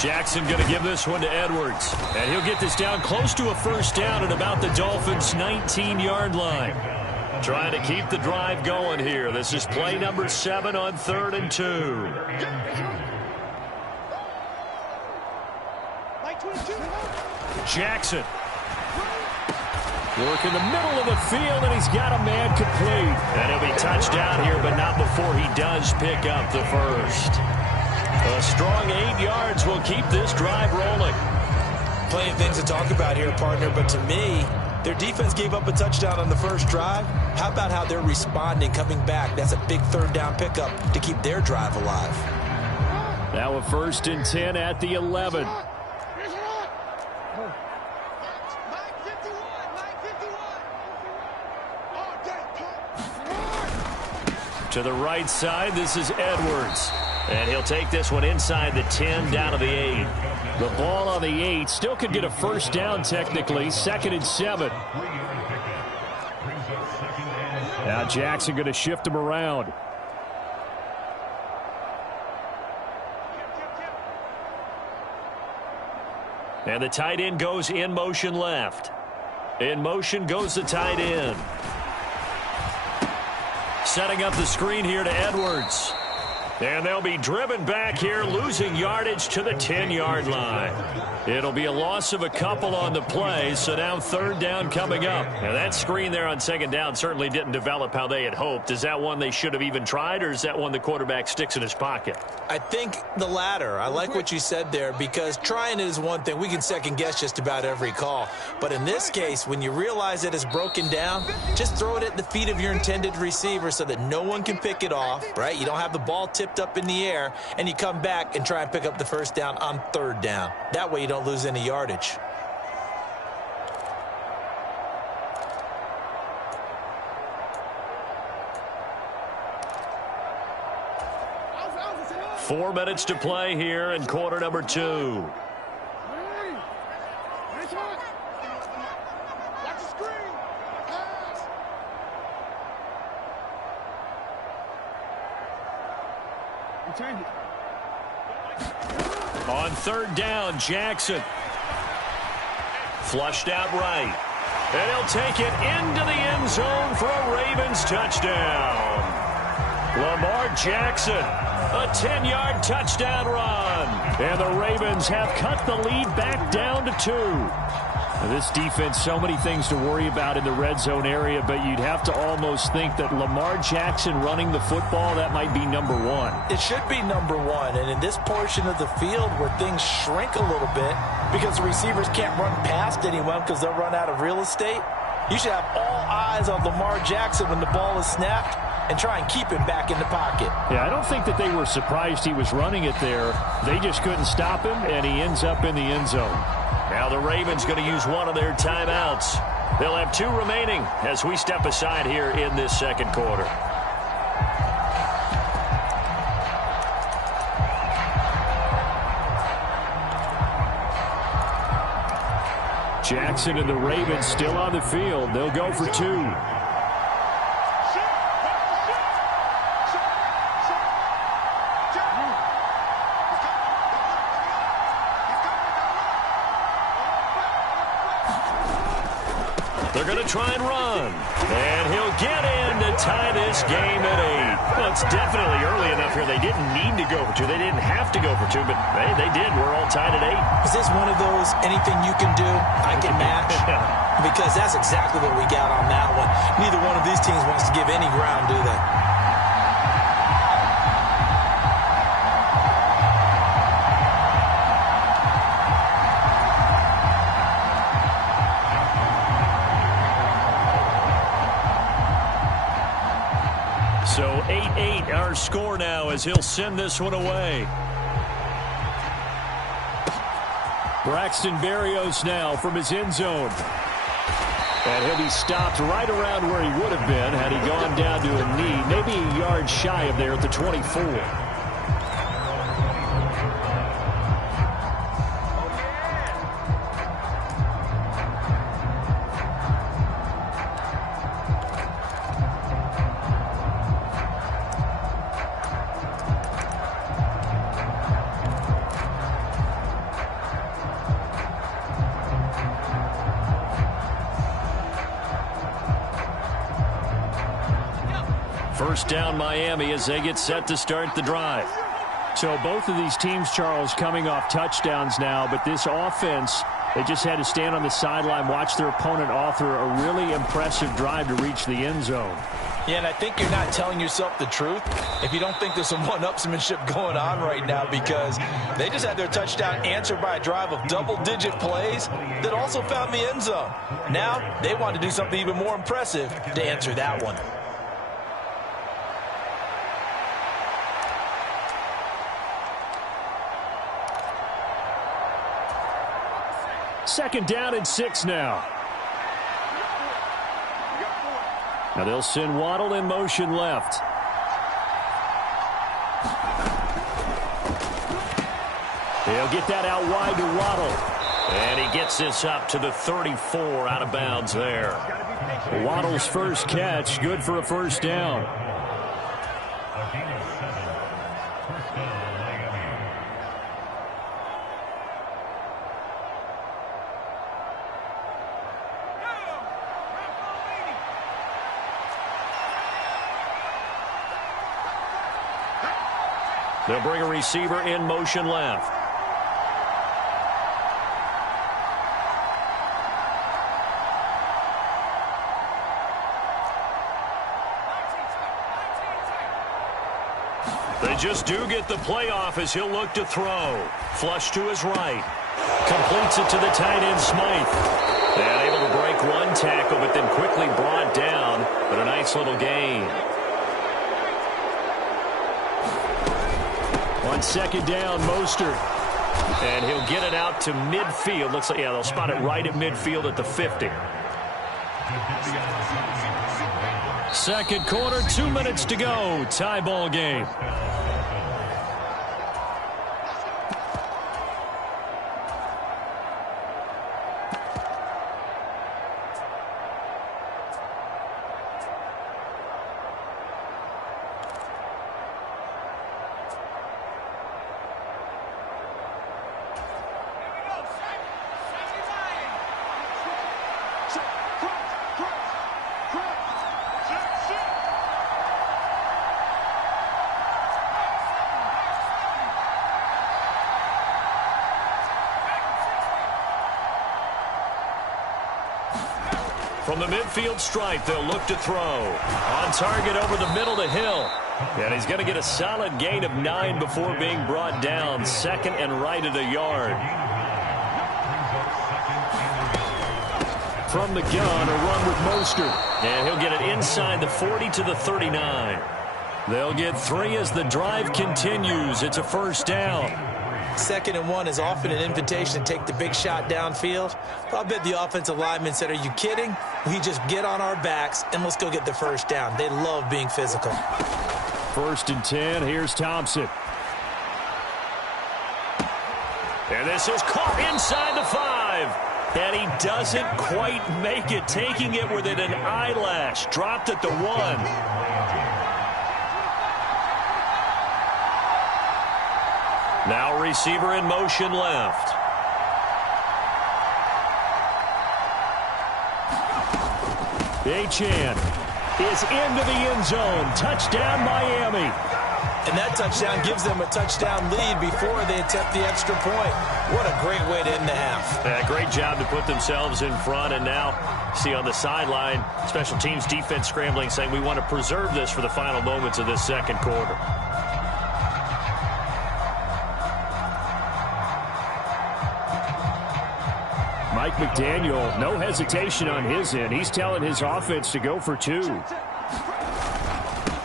Jackson going to give this one to Edwards. And he'll get this down close to a first down at about the Dolphins' 19-yard line. Trying to keep the drive going here. This is play number 7 on 3rd and 2. Jackson. Work in the middle of the field, and he's got a man complete. And he'll be touchdown here, but not before he does pick up the first. A strong 8 yards will keep this drive rolling. Plenty of things to talk about here, partner, but to me, their defense gave up a touchdown on the first drive. How about how they're responding, coming back? That's a big 3rd down pickup to keep their drive alive. Now a 1st and 10 at the 11. To the right side, this is Edwards. And he'll take this one inside the 10, down to the 8. The ball on the 8 still could get a first down technically. 2nd and 7. Now Jackson going to shift him around. And the tight end goes in motion left. In motion goes the tight end. Setting up the screen here to Edwards. And they'll be driven back here, losing yardage to the 10-yard line. It'll be a loss of a couple on the play, so now 3rd down coming up. And that screen there on 2nd down certainly didn't develop how they had hoped. Is that one they should have even tried, or is that one the quarterback sticks in his pocket? I think the latter. I like what you said there, because trying it is one thing. We can second-guess just about every call. But in this case, when you realize it is broken down, just throw it at the feet of your intended receiver so that no one can pick it off, right? You don't have the ball tipped up in the air, and you come back and try and pick up the first down on 3rd down. That way you don't lose any yardage. Four minutes to play here in quarter number 2. On 3rd down, Jackson. Flushed out right. And he'll take it into the end zone for a Ravens touchdown. Lamar Jackson, a 10-yard touchdown run. And the Ravens have cut the lead back down to 2. Now this defense, so many things to worry about in the red zone area, but you'd have to almost think that Lamar Jackson running the football, that might be number 1. It should be number 1, and in this portion of the field where things shrink a little bit because the receivers can't run past anyone because they'll run out of real estate, you should have all eyes on Lamar Jackson when the ball is snapped and try and keep him back in the pocket. Yeah, I don't think that they were surprised he was running it there. They just couldn't stop him, and he ends up in the end zone. Now the Ravens going to use one of their timeouts. They'll have 2 remaining as we step aside here in this 2nd quarter. Jackson and the Ravens still on the field. They'll go for 2. They're going to try and run. And he'll get in to tie this game at 8. Well, it's definitely early enough here. They didn't need to go for 2. They didn't have to go for 2, but hey, they did. We're all tied at 8. Is this one of those anything you can do, I can match? Because that's exactly what we got on that one. Neither one of these teams wants to give any ground, do they? So 8-8 our score now as he'll send this one away. Braxton Berrios now from his end zone. And he'll be stopped right around where he would have been had he gone down to a knee, maybe a yard shy of there at the 24. First down Miami as they get set to start the drive. So both of these teams, Charles, coming off touchdowns now, but this offense, they just had to stand on the sideline, watch their opponent author a really impressive drive to reach the end zone. Yeah, and I think you're not telling yourself the truth if you don't think there's some one-upsmanship going on right now, because they just had their touchdown answered by a drive of double-digit plays that also found the end zone. Now they want to do something even more impressive to answer that one. Second down and 6 now. Now they'll send Waddle in motion left. They'll get that out wide to Waddle. And he gets this up to the 34 out of bounds there. Waddle's first catch, good for a first down. They'll bring a receiver in motion left. They just do get the playoff as he'll look to throw. Flush to his right. Completes it to the tight end, Smythe. And able to break one tackle, but then quickly brought down. But a nice little gain. On second down, Mostert. And he'll get it out to midfield. Looks like, yeah, they'll spot it right at midfield at the 50. Second quarter, 2 minutes to go. Tie ball game. From the midfield stripe, they'll look to throw. On target over the middle to Hill. And he's going to get a solid gain of 9 before being brought down. Second and right at a yard. From the gun, a run with Mostert. And he'll get it inside the 40 to the 39. They'll get 3 as the drive continues. It's a first down. Second and 1 is often an invitation to take the big shot downfield. But I bet the offensive lineman said, are you kidding? We just get on our backs and let's go get the first down. They love being physical. First and 10, here's Thompson. And this is caught inside the 5. And he doesn't quite make it, taking it within an eyelash. Dropped at the 1. Now receiver in motion left. Achane is into the end zone. Touchdown, Miami. And that touchdown gives them a touchdown lead before they attempt the extra point. What a great way to end the half. Yeah, great job to put themselves in front. And now, see on the sideline, special teams defense scrambling, saying we want to preserve this for the final moments of this second quarter. Mike McDaniel, no hesitation on his end. He's telling his offense to go for 2.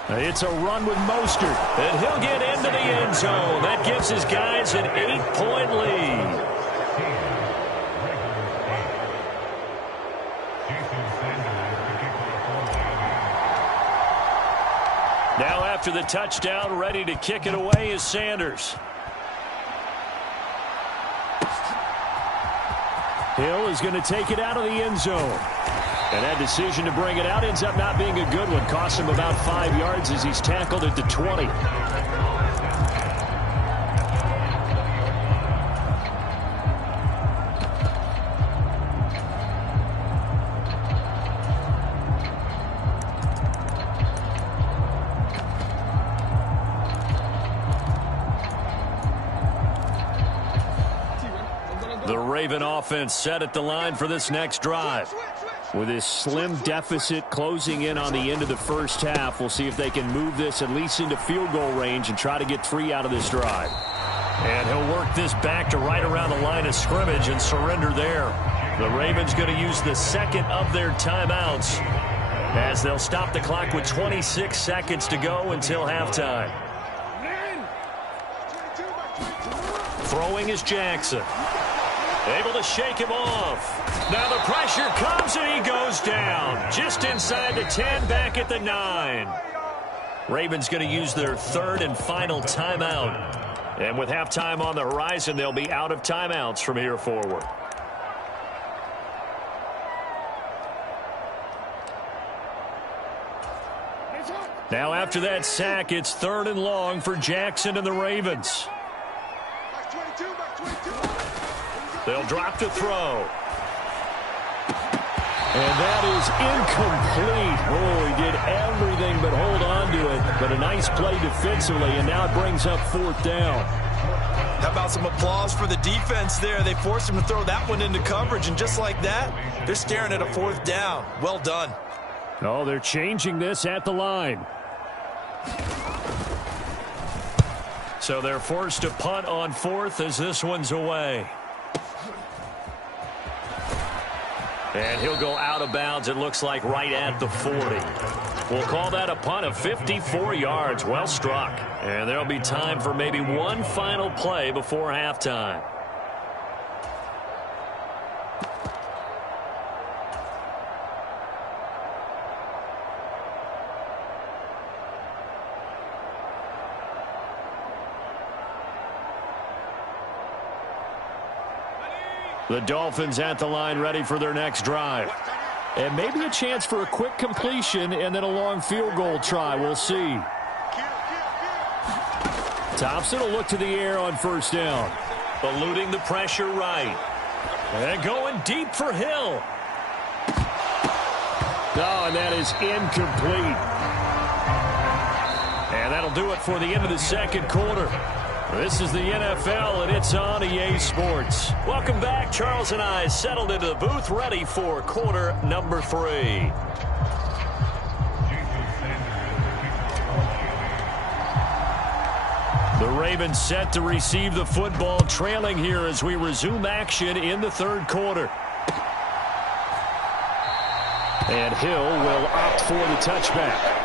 It's a run with Mostert. And he'll get into the end zone. That gives his guys an 8-point lead. Now after the touchdown, ready to kick it away is Sanders. Hill is going to take it out of the end zone. And that decision to bring it out ends up not being a good one. Costs him about 5 yards as he's tackled at the 20. Raven offense set at the line for this next drive. With this slim deficit closing in on the end of the first half, we'll see if they can move this at least into field goal range and try to get 3 out of this drive. And he'll work this back to right around the line of scrimmage and surrender there. The Ravens going to use the second of their timeouts as they'll stop the clock with 26 seconds to go until halftime. Throwing is Jackson. Able to shake him off. Now the pressure comes and he goes down. Just inside the 10, back at the 9. Ravens going to use their third and final timeout. And with halftime on the horizon, they'll be out of timeouts from here forward. Now after that sack, it's 3rd and long for Jackson and the Ravens. They'll drop to throw. And that is incomplete. Oh, he did everything but hold on to it. But a nice play defensively, and now it brings up 4th down. How about some applause for the defense there? They forced him to throw that one into coverage, and just like that, they're staring at a 4th down. Well done. Oh, they're changing this at the line. So they're forced to punt on 4th as this one's away. And he'll go out of bounds, it looks like, right at the 40. We'll call that a punt of 54 yards. Well struck. And there'll be time for maybe one final play before halftime. The Dolphins at the line, ready for their next drive. And maybe a chance for a quick completion and then a long field goal try. We'll see. Thompson will look to the air on 1st down. Eluding the pressure right. And going deep for Hill. Oh, and that is incomplete. And that'll do it for the end of the second quarter. This is the NFL, and it's on EA Sports. Welcome back. Charles and I settled into the booth, ready for quarter number 3. The Ravens set to receive the football, trailing here as we resume action in the 3rd quarter. And Hill will opt for the touchback.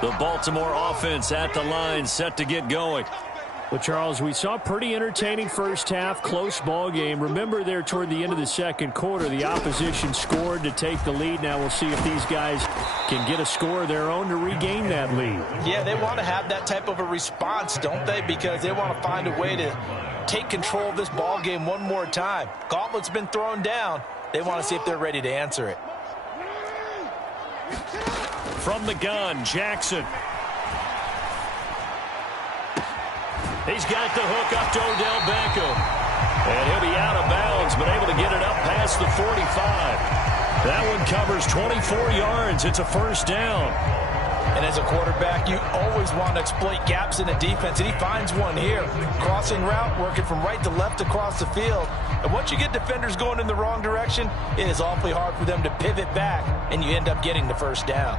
The Baltimore offense at the line, set to get going. Well, Charles, we saw a pretty entertaining first half, close ball game. Remember there toward the end of the second quarter, the opposition scored to take the lead. Now we'll see if these guys can get a score of their own to regain that lead. Yeah, they want to have that type of a response, don't they? Because they want to find a way to take control of this ball game one more time. Gauntlet's been thrown down. They want to see if they're ready to answer it. From the gun, Jackson. He's got the hook up to Odell Beckham. And he'll be out of bounds, but able to get it up past the 45. That one covers 24 yards. It's a 1st down. And as a quarterback, you always want to exploit gaps in the defense, and he finds one here. Crossing route, working from right to left across the field. And once you get defenders going in the wrong direction, it is awfully hard for them to pivot back, and you end up getting the 1st down.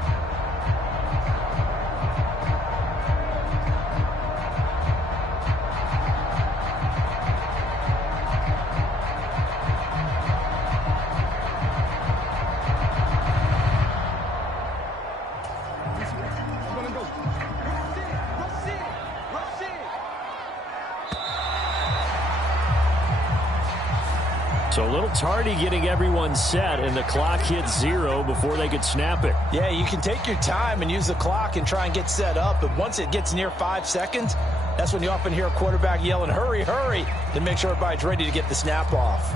So a little tardy getting everyone set, and the clock hits 0 before they could snap it. Yeah, you can take your time and use the clock and try and get set up, but once it gets near 5 seconds, that's when you often hear a quarterback yelling, hurry, hurry, to make sure everybody's ready to get the snap off.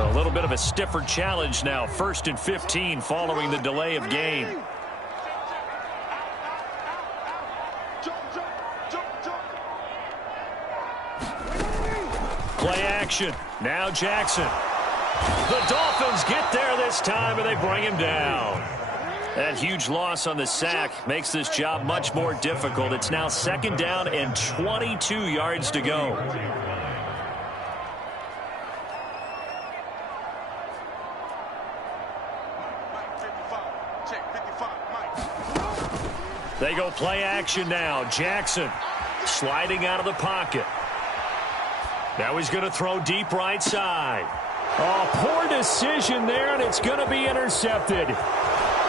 So a little bit of a stiffer challenge now. 1st and 15 following the delay of game. Play action. Now Jackson. The Dolphins get there this time, and they bring him down. That huge loss on the sack makes this job much more difficult. It's now 2nd down and 22 yards to go. They go play action now. Jackson sliding out of the pocket. Now he's going to throw deep right side. Oh, poor decision there, and it's going to be intercepted.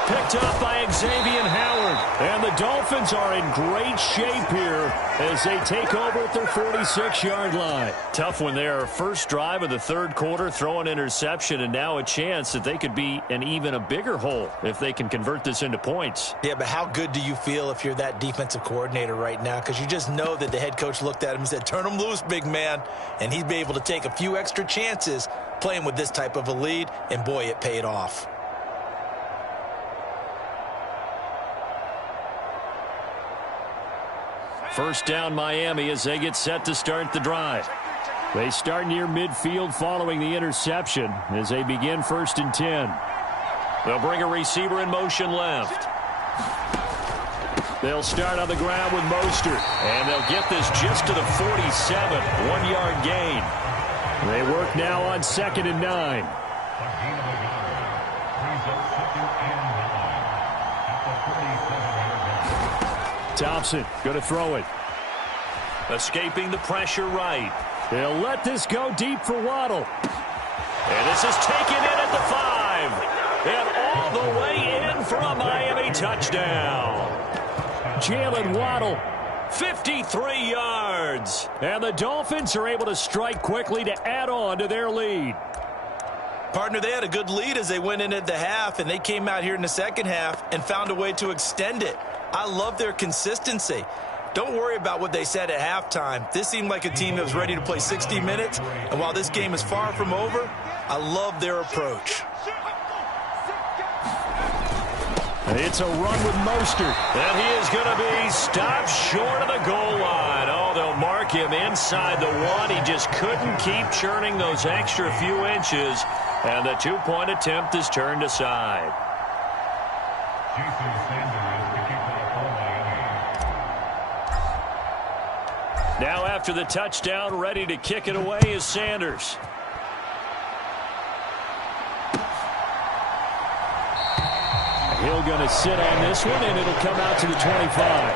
Picked up by Xavier Howard. And the Dolphins are in great shape here as they take over at their 46-yard line. Tough when they're first drive of the 3rd quarter, throw an interception, and now a chance that they could be in even a bigger hole if they can convert this into points. Yeah, but how good do you feel if you're that defensive coordinator right now? Because you just know that the head coach looked at him and said, turn him loose, big man. And he'd be able to take a few extra chances playing with this type of a lead, and boy, it paid off. First down Miami as they get set to start the drive. They start near midfield following the interception as they begin 1st and 10. They'll bring a receiver in motion left. They'll start on the ground with Mostert, and they'll get this just to the 47, 1-yard gain. They work now on 2nd and 9. Thompson going to throw it. Escaping the pressure right. They'll let this go deep for Waddle. And this is taken in at the 5. And all the way in for a Miami touchdown. Jalen Waddle, 53 yards. And the Dolphins are able to strike quickly to add on to their lead. Partner, they had a good lead as they went in at the half, and they came out here in the 2nd half and found a way to extend it. I love their consistency. Don't worry about what they said at halftime. This seemed like a team that was ready to play 60 minutes, and while this game is far from over, I love their approach. It's a run with Mostert, and he is going to be stopped short of the goal line. Oh, they'll mark him inside the 1. He just couldn't keep churning those extra few inches, and the 2-point attempt is turned aside. Now after the touchdown, ready to kick it away is Sanders. Hill going to sit on this one, and it'll come out to the 25.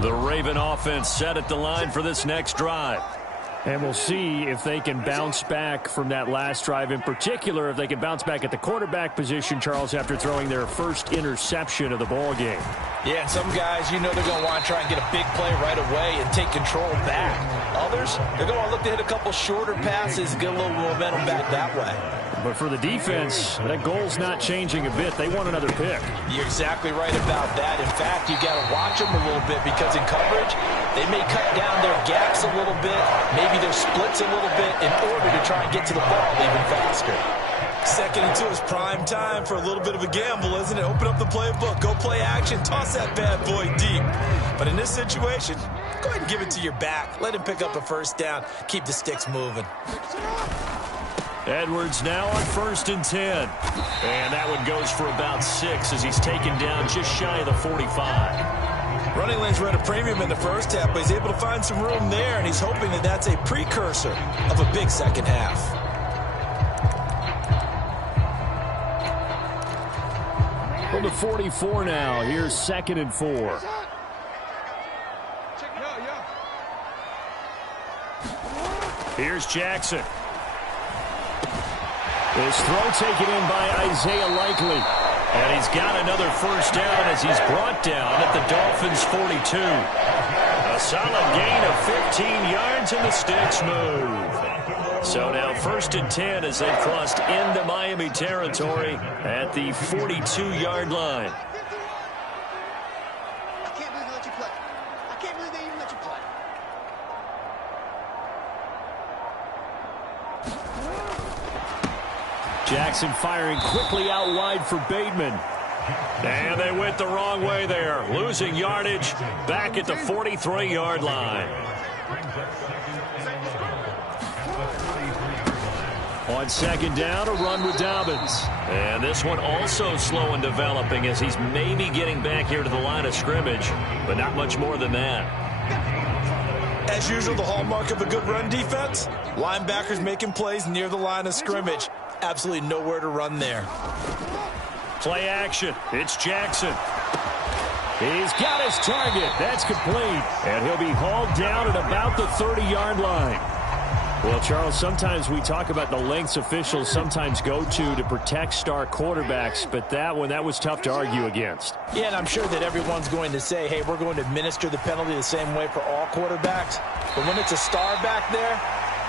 The Raven offense set at the line for this next drive. And we'll see if they can bounce back from that last drive. In particular, if they can bounce back at the quarterback position, Charles, after throwing their first interception of the ball game. Yeah, and some guys, you know they're going to want to try and get a big play right away and take control back. Others, they're going to look to hit a couple shorter passes, get a little momentum back that way. But for the defense, that goal's not changing a bit. They want another pick. You're exactly right about that. In fact, you got to watch them a little bit because in coverage, they may cut down their gaps a little bit, maybe their splits a little bit in order to try and get to the ball even faster. 2nd and 2 is prime time for a little bit of a gamble, isn't it? Open up the playbook, go play action, toss that bad boy deep. But in this situation, go ahead and give it to your back. Let him pick up a 1st down. Keep the sticks moving. Edwards now on 1st and 10. And that one goes for about 6 as he's taken down just shy of the 45. Running lanes were at a premium in the 1st half, but he's able to find some room there, and he's hoping that that's a precursor of a big 2nd half. From the 44 now, here's 2nd and 4. Here's Jackson. This throw taken in by Isaiah Likely. And he's got another 1st down as he's brought down at the Dolphins' 42. A solid gain of 15 yards and the sticks move. So now 1st and 10 as they've crossed into Miami territory at the 42-yard line. Jackson firing quickly out wide for Bateman. And they went the wrong way there. Losing yardage back at the 43-yard line. On second down, a run with Dobbins. And this one also slow in developing as he's maybe getting back here to the line of scrimmage, but not much more than that. As usual, the hallmark of a good run defense, linebackers making plays near the line of scrimmage. Absolutely nowhere to run there. Play action. It's Jackson. He's got his target. That's complete. And he'll be hauled down at about the 30-yard line. Well, Charles, sometimes we talk about the lengths officials sometimes go to protect star quarterbacks, but that was tough to argue against. Yeah, and I'm sure that everyone's going to say, hey, we're going to administer the penalty the same way for all quarterbacks. But when it's a star back there,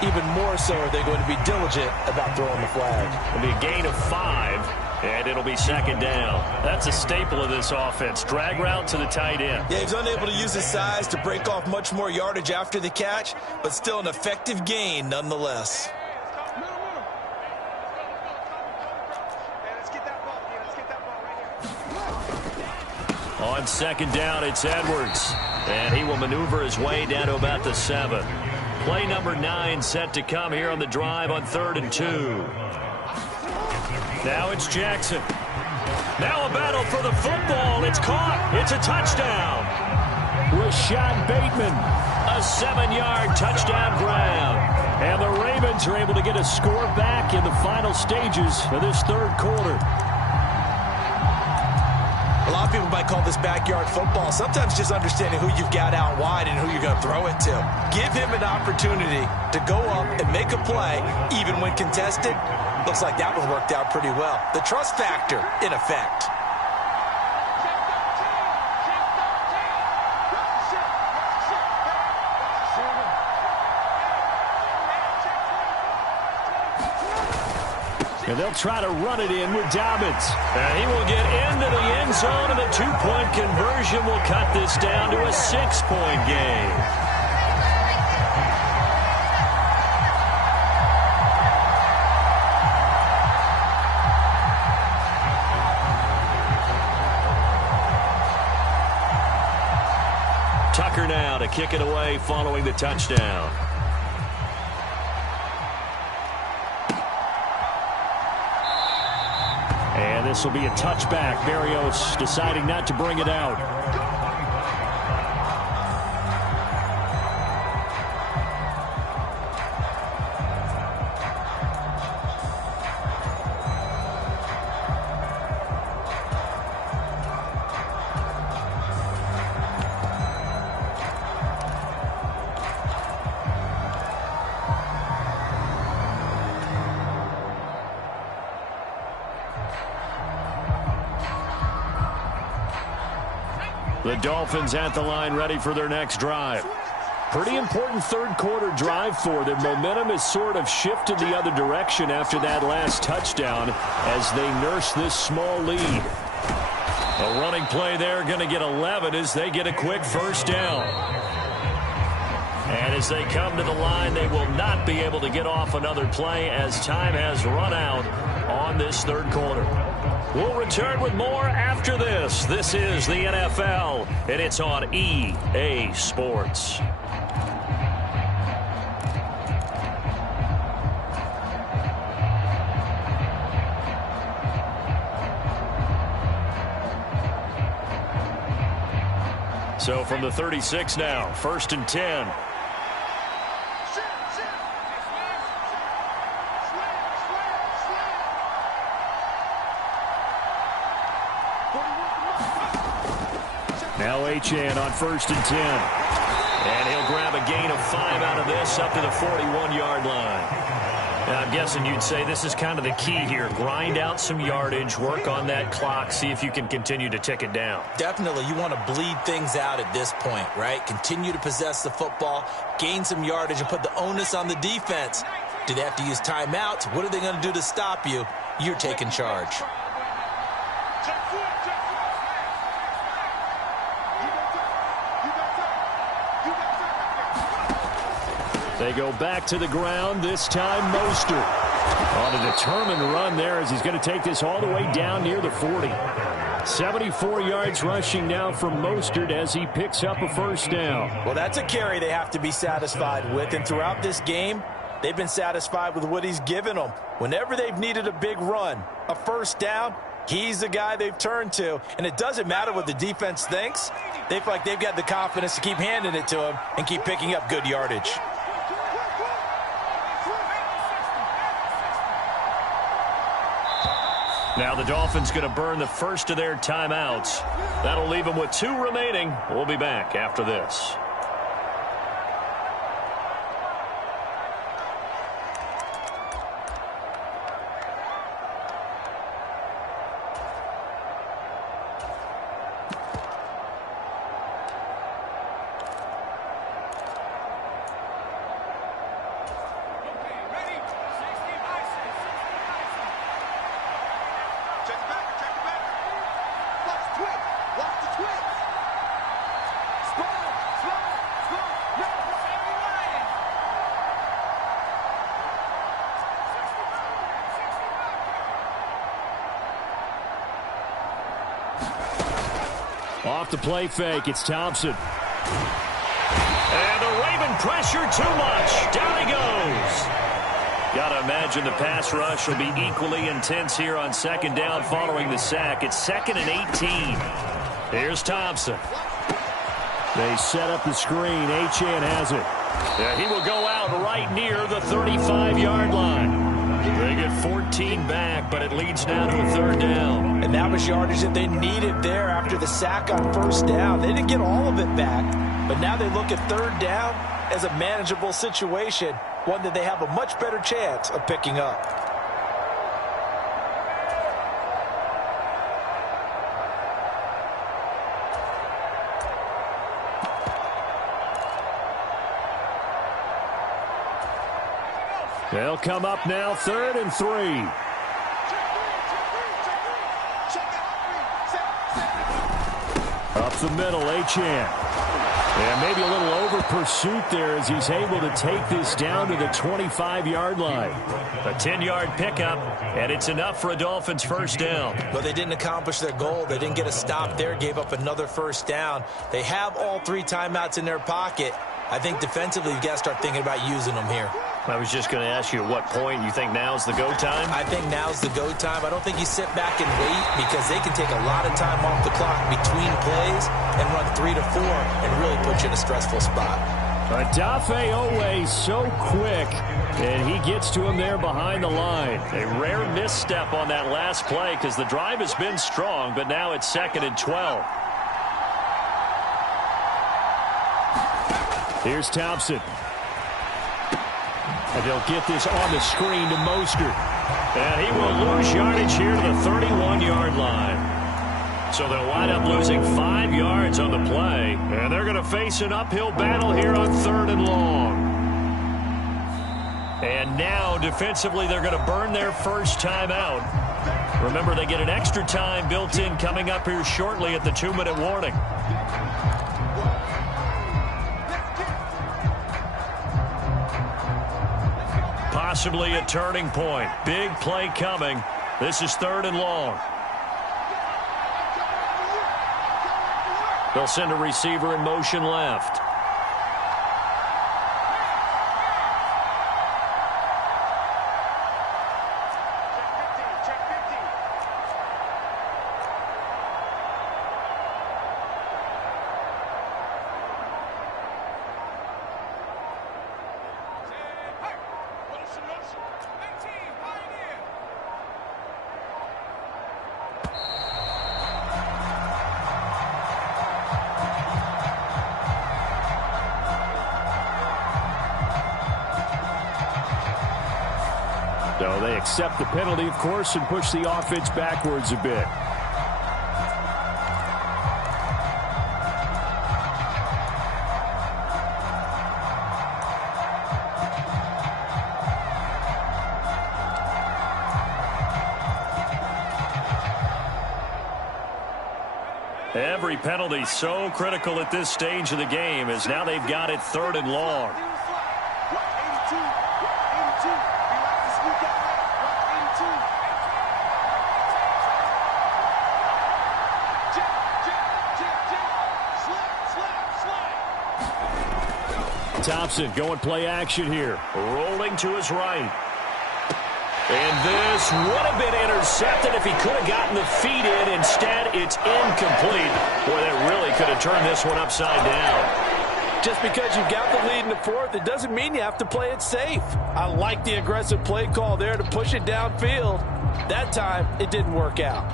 even more so are they going to be diligent about throwing the flag. It'll be a gain of 5. And it'll be second down. That's a staple of this offense. Drag route to the tight end. Yeah, he's unable to use his size to break off much more yardage after the catch, but still an effective gain nonetheless. On second down, it's Edwards. And he will maneuver his way down to about the 7. Play number 9 set to come here on the drive on 3rd and 2. Now it's Jackson. Now a battle for the football. It's caught. It's a touchdown. Rashad Bateman. A 7-yard touchdown grab. And the Ravens are able to get a score back in the final stages of this third quarter. A lot of people might call this backyard football. Sometimes just understanding who you've got out wide and who you're going to throw it to. Give him an opportunity to go up and make a play, even when contested. Looks like that one worked out pretty well. The trust factor in effect. And they'll try to run it in with Dobbins. And he will get into the end zone, and the 2-point conversion will cut this down to a 6-point game. Tucker now to kick it away following the touchdown. And this will be a touchback. Berrios deciding not to bring it out. The Dolphins at the line ready for their next drive. Pretty important third quarter drive for them. Momentum has sort of shifted the other direction after that last touchdown as they nurse this small lead. A running play there, going to get 11 as they get a quick first down. And as they come to the line, they will not be able to get off another play as time has run out on this third quarter. We'll return with more after this. This is the NFL, and it's on EA Sports. So from the 36 now, 1st and 10. Now Achane on 1st and 10. And he'll grab a gain of 5 out of this up to the 41-yard line. Now, I'm guessing you'd say this is kind of the key here. Grind out some yardage, work on that clock, see if you can continue to tick it down. Definitely. You want to bleed things out at this point, right? Continue to possess the football, gain some yardage, and put the onus on the defense. Do they have to use timeouts? What are they going to do to stop you? You're taking charge. They go back to the ground, this time Mostert. On a determined run there as he's going to take this all the way down near the 40. 74 yards rushing now from Mostert as he picks up a first down. Well, that's a carry they have to be satisfied with, and throughout this game, they've been satisfied with what he's given them. Whenever they've needed a big run, a first down, he's the guy they've turned to. And it doesn't matter what the defense thinks. They feel like they've got the confidence to keep handing it to him and keep picking up good yardage. Now the Dolphins going to burn the first of their timeouts. That'll leave them with 2 remaining. We'll be back after this. Off the play fake, it's Thompson. And the Raven pressure too much. Down he goes. Got to imagine the pass rush will be equally intense here on second down following the sack. It's 2nd and 18. Here's Thompson. They set up the screen. Achane has it. Yeah, he will go out right near the 35-yard line. They get 14 back, but it leads now to a 3rd down. And that was yardage that they needed there after the sack on first down. They didn't get all of it back, but now they look at 3rd down as a manageable situation, one that they have a much better chance of picking up. They'll come up now 3rd and 3. Up the middle, Achane. And maybe a little over pursuit there as he's able to take this down to the 25-yard line. A 10-yard pickup, and it's enough for a Dolphins first down. But they didn't accomplish their goal. They didn't get a stop there, gave up another first down. They have all 3 timeouts in their pocket. I think defensively you've got to start thinking about using them here. I was just going to ask you at what point you think now's the go time? I think now's the go time. I don't think you sit back and wait because they can take a lot of time off the clock between plays and run 3 to 4 and really put you in a stressful spot. Adafe Owe so quick, and he gets to him there behind the line. A rare misstep on that last play because the drive has been strong, but now it's 2nd and 12. Here's Thompson. And they'll get this on the screen to Mostert. And he will lose yardage here to the 31-yard line. So they'll wind up losing 5 yards on the play. And they're going to face an uphill battle here on 3rd and long. And now, defensively, they're going to burn their first timeout. Remember, they get an extra time built in coming up here shortly at the 2-minute warning. Possibly a turning point. Big play coming. This is 3rd and long. They'll send a receiver in motion left. So they accept the penalty, of course, and push the offense backwards a bit. Every penalty so critical at this stage of the game as now they've got it 3rd and long. Thompson going play action here. Rolling to his right. And this would have been intercepted if he could have gotten the feet in. Instead, it's incomplete. Boy, that really could have turned this one upside down. Just because you've got the lead in the fourth, it doesn't mean you have to play it safe. I like the aggressive play call there to push it downfield. That time, it didn't work out.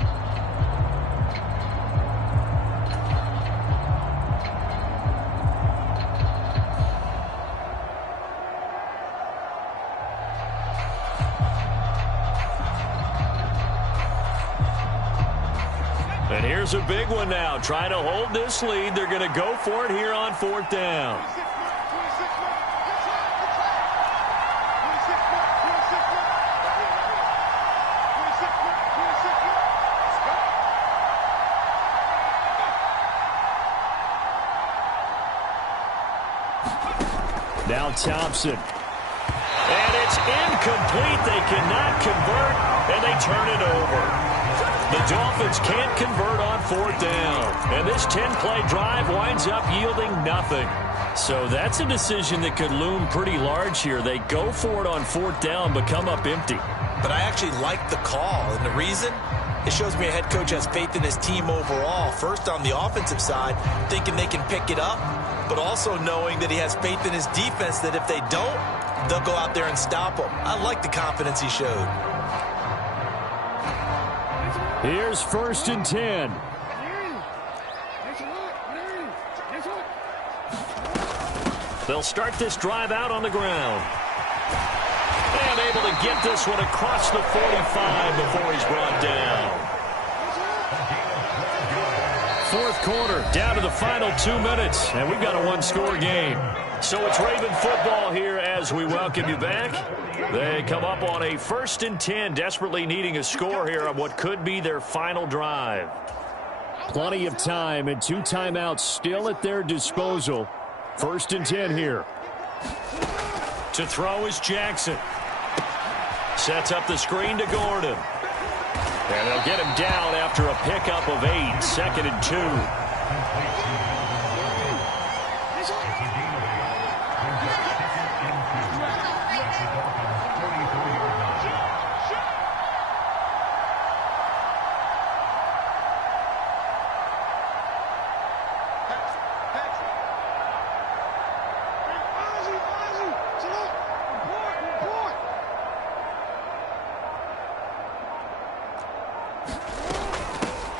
And here's a big one now. Trying to hold this lead. They're going to go for it here on fourth down. Now Thompson. And it's incomplete. They cannot convert, and they turn it over. The Dolphins can't convert on fourth down. And this 10-play drive winds up yielding nothing. So that's a decision that could loom pretty large here. They go for it on fourth down, but come up empty. But I actually like the call. And the reason? It shows me a head coach has faith in his team overall. First, on the offensive side, thinking they can pick it up, but also knowing that he has faith in his defense that if they don't, they'll go out there and stop them. I like the confidence he showed. Here's 1st and 10. They'll start this drive out on the ground. And able to get this one across the 45 before he's brought down. Fourth quarter, down to the final 2 minutes, and we've got a one-score game. So it's Raven football here as we welcome you back. They come up on a 1st and 10, desperately needing a score here on what could be their final drive. Plenty of time and 2 timeouts still at their disposal. 1st and 10 here. To throw is Jackson. Sets up the screen to Gordon. And they'll get him down after a pickup of 8, 2nd and 2.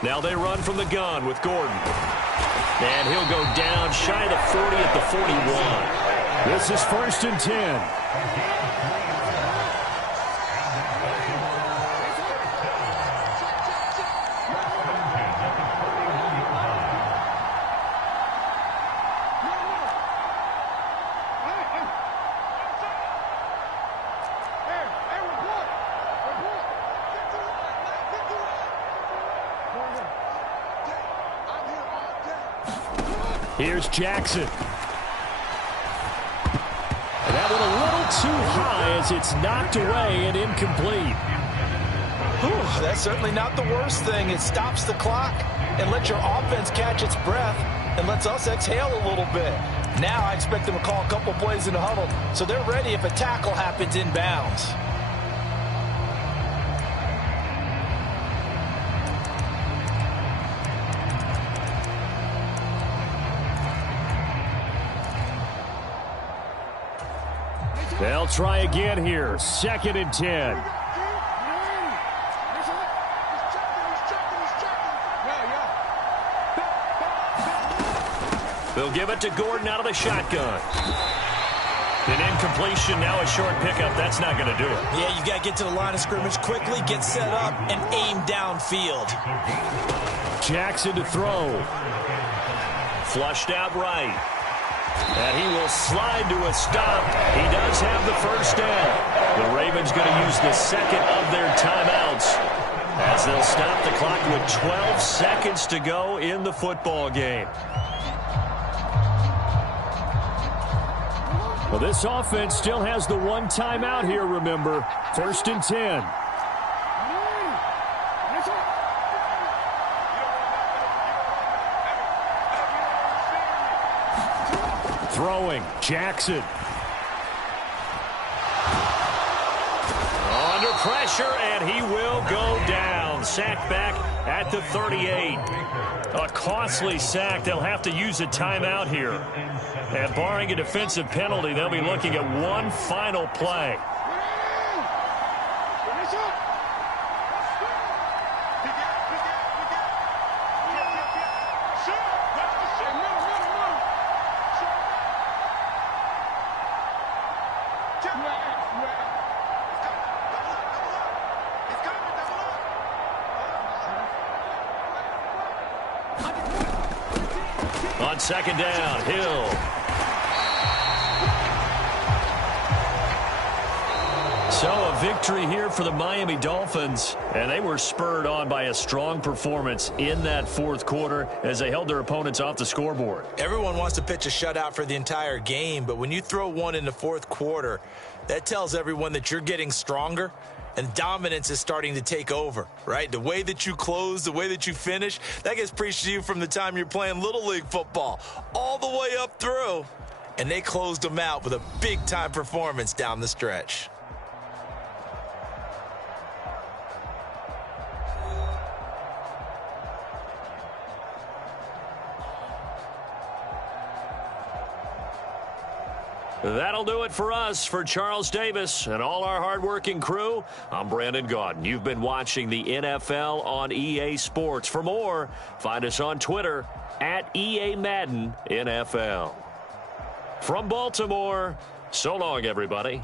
Now they run from the gun with Gordon. And he'll go down shy of the 40 at the 41. This is 1st and 10. Here's Jackson. And that one a little too high as it's knocked away and incomplete. Whew, that's certainly not the worst thing. It stops the clock and lets your offense catch its breath and lets us exhale a little bit. Now I expect them to call a couple plays in the huddle so they're ready if a tackle happens inbounds. They'll try again here. 2nd and 10. They'll give it to Gordon out of the shotgun. An incompletion, now a short pickup. That's not going to do it. Yeah, you got to get to the line of scrimmage quickly, get set up, and aim downfield. Jackson to throw. Flushed out right. And he will slide to a stop. He does have the first down. The Ravens going to use the second of their timeouts as they'll stop the clock with 12 seconds to go in the football game. Well, this offense still has the 1 timeout here, remember. 1st and 10. Throwing, Jackson. Under pressure, and he will go down. Sacked back at the 38. A costly sack. They'll have to use a timeout here. And barring a defensive penalty, they'll be looking at one final play. On second down, Hill. So a victory here for the Miami Dolphins, and they were spurred on by a strong performance in that fourth quarter as they held their opponents off the scoreboard. Everyone wants to pitch a shutout for the entire game, but when you throw one in the fourth quarter, that tells everyone that you're getting stronger and dominance is starting to take over, right? The way that you close, the way that you finish, that gets preached to you from the time you're playing Little League football all the way up through, and they closed them out with a big-time performance down the stretch. That'll do it for us. For Charles Davis and all our hardworking crew, I'm Brandon Gaudin. You've been watching the NFL on EA Sports. For more, find us on Twitter at EA Madden NFL. From Baltimore, so long, everybody.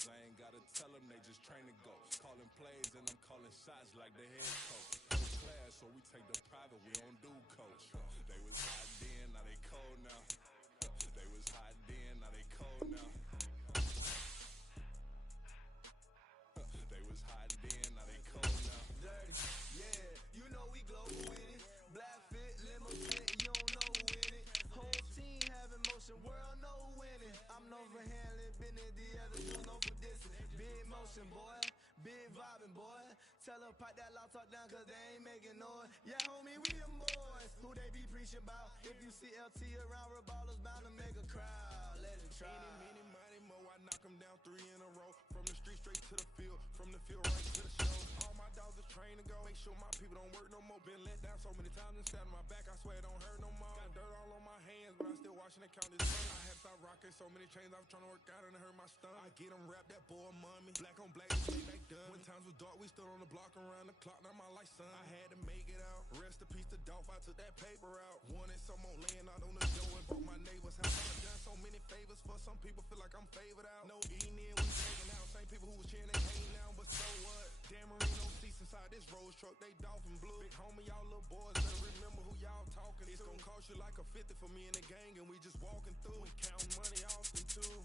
I ain't gotta tell them, they just train to go. Calling plays and I'm calling shots like the head coach. First class, so we take the private, we don't do coach. They was hot then, now they cold now. They was hot then, now they cold now. They was hot then, now they cold now. Dirty, yeah, you know we glow with it. Black fit, limo fit, you don't know with it. Whole team having motion, world no winning. I'm known for handling, been in the other dudes known for dissing. Big motion, boy, big vibing, boy. Tell her pipe that loud talk down, cause they ain't making noise. Yeah, homie, we them boys. Who they be preaching about? If you see LT around, Reballers bound to make a crowd. Let it try. Many, money, mo, I knock them down 3 in a row. From the street straight to the field, from the field right to the show. All my dogs are trained to go. Make sure my people don't work no more. Been let down so many times and sat on my back, I swear it don't hurt no more. Got dirt all on my hands. but I still watching it count this money. I had to stop rocking so many chains, I was trying to work out and it hurt my stomach. I get them rap, that boy mommy. Black on black, this ain't like done. When times was dark, we stood on the block around the clock, now my life son. I had to make it out. Rest in peace to Dolph, I took that paper out. Wanted some more laying out on the door and bought my neighbor's house. I've done so many favors for some people, feel like I'm favored out. No eating in, we hanging out. Same people who was cheering, they hating now, but so what? Dan Marino seats inside this Rolls truck, they dolphin blue. Big homie, y'all little boys better remember who y'all talking to. It's gonna cost you like a 50 for me and the gang, and we just walking through and counting money often too.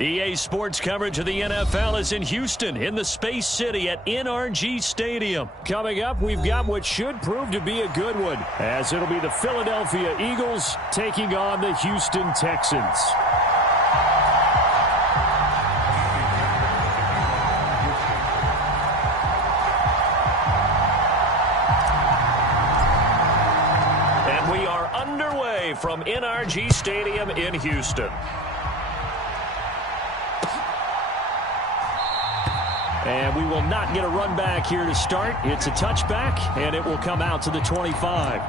EA Sports coverage of the NFL is in Houston, in the Space City at NRG Stadium. Coming up, we've got what should prove to be a good one, as it'll be the Philadelphia Eagles taking on the Houston Texans. And we are underway from NRG Stadium in Houston. And we will not get a run back here to start. It's a touchback, and it will come out to the 25.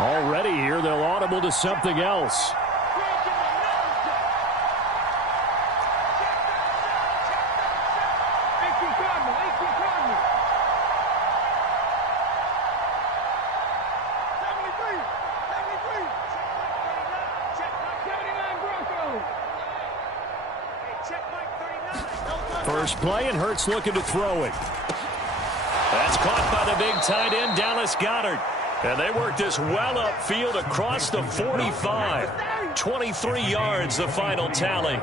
Already here, they'll audible to something else. First play, and Hurts looking to throw it. That's caught by the big tight end, Dallas Goedert. And they work this well upfield across the 45. 23 yards, the final tally.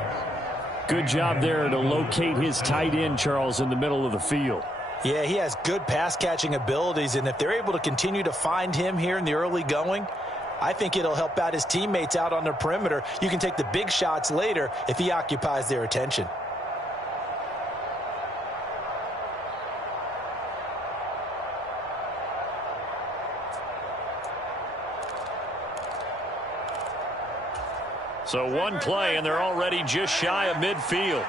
Good job there to locate his tight end, Charles, in the middle of the field. Yeah, he has good pass-catching abilities, and if they're able to continue to find him here in the early going, I think it'll help out his teammates out on the perimeter. You can take the big shots later if he occupies their attention. So one play, and they're already just shy of midfield.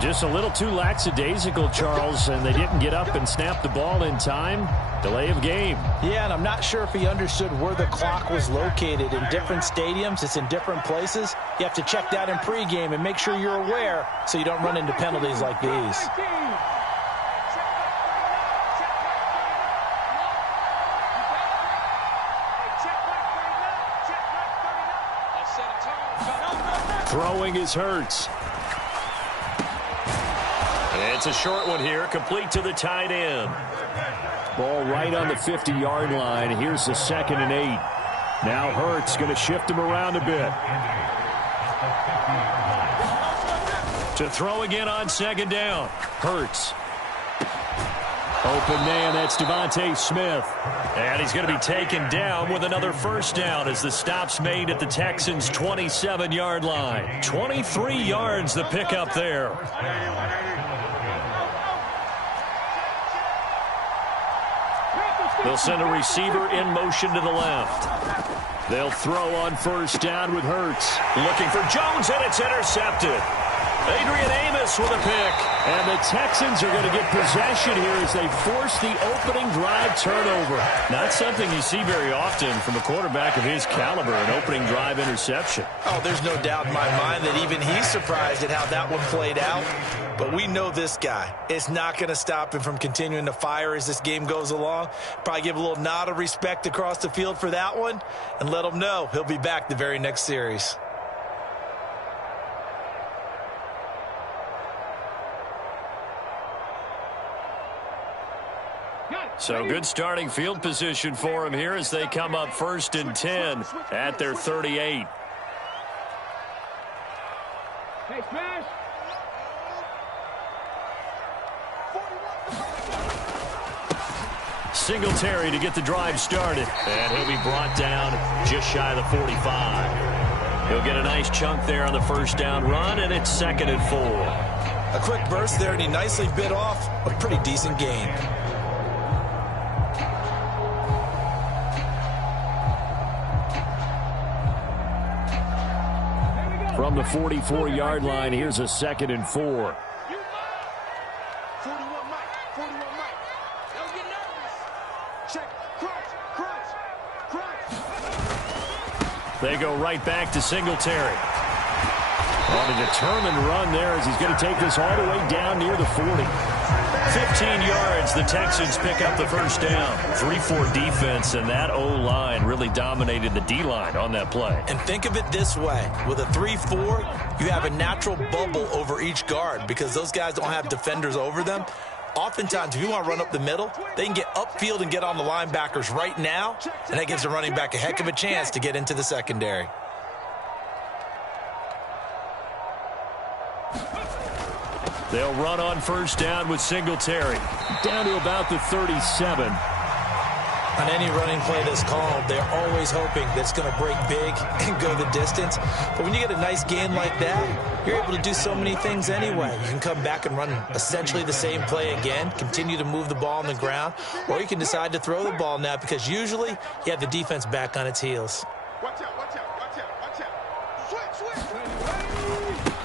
Just a little too lackadaisical, Charles, and they didn't get up and snap the ball in time. Delay of game. Yeah, and I'm not sure if he understood where the clock was located. In different stadiums, it's in different places. You have to check that in pregame and make sure you're aware so you don't run into penalties like these. Throwing is Hurts. It's a short one here, complete to the tight end. Ball right on the 50-yard line. Here's the 2nd and 8. Now Hurts going to shift him around a bit. To throw again on 2nd down. Hurts. Open man, that's Devontae Smith. And he's going to be taken down with another 1st down as the stop's made at the Texans' 27-yard line. 23 yards the pickup there. They'll send a receiver in motion to the left. They'll throw on 1st down with Hurts. Looking for Jones, and it's intercepted. Adrian Amos with a pick. And the Texans are going to get possession here as they force the opening drive turnover. Not something you see very often from a quarterback of his caliber, an opening drive interception. Oh, there's no doubt in my mind that even he's surprised at how that one played out. But we know this guy. It's not going to stop him from continuing to fire as this game goes along. Probably give a little nod of respect across the field for that one and let him know he'll be back the very next series. So good starting field position for him here as they come up 1st and 10 at their 38. Hey, smash. Singletary to get the drive started. And he'll be brought down just shy of the 45. He'll get a nice chunk there on the 1st down run, and it's 2nd and 4. A quick burst there, and he nicely bit off a pretty decent gain. From the 44-yard line, here's a 2nd and 4. 41 Mike. 41 Mike. Don't get nervous. Check. Crunch. They go right back to Singletary. On a determined run there as he's going to take this all the way down near the 40. 15 yards, the Texans pick up the 1st down. 3-4 defense, and that O-line really dominated the D-line on that play. And think of it this way. With a 3-4, you have a natural bubble over each guard because those guys don't have defenders over them. Oftentimes, if you want to run up the middle, they can get upfield and get on the linebackers right now, and that gives the running back a heck of a chance to get into the secondary. They'll run on 1st down with Singletary. Down to about the 37. On any running play that's called, they're always hoping that it's going to break big and go the distance. But when you get a nice gain like that, you're able to do so many things anyway. You can come back and run essentially the same play again, continue to move the ball on the ground, or you can decide to throw the ball now because usually you have the defense back on its heels. Watch out. Switch.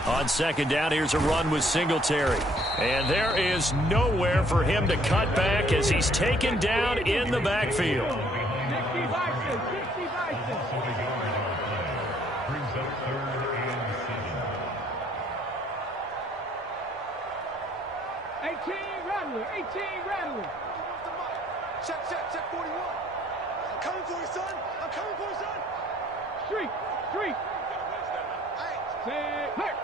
On 2nd down, here's a run with Singletary. And there is nowhere for him to cut back as he's taken down in the backfield. 60 Bison. 18 Rattler. Check 41. I'm coming for you, son. Street. Say, hurt.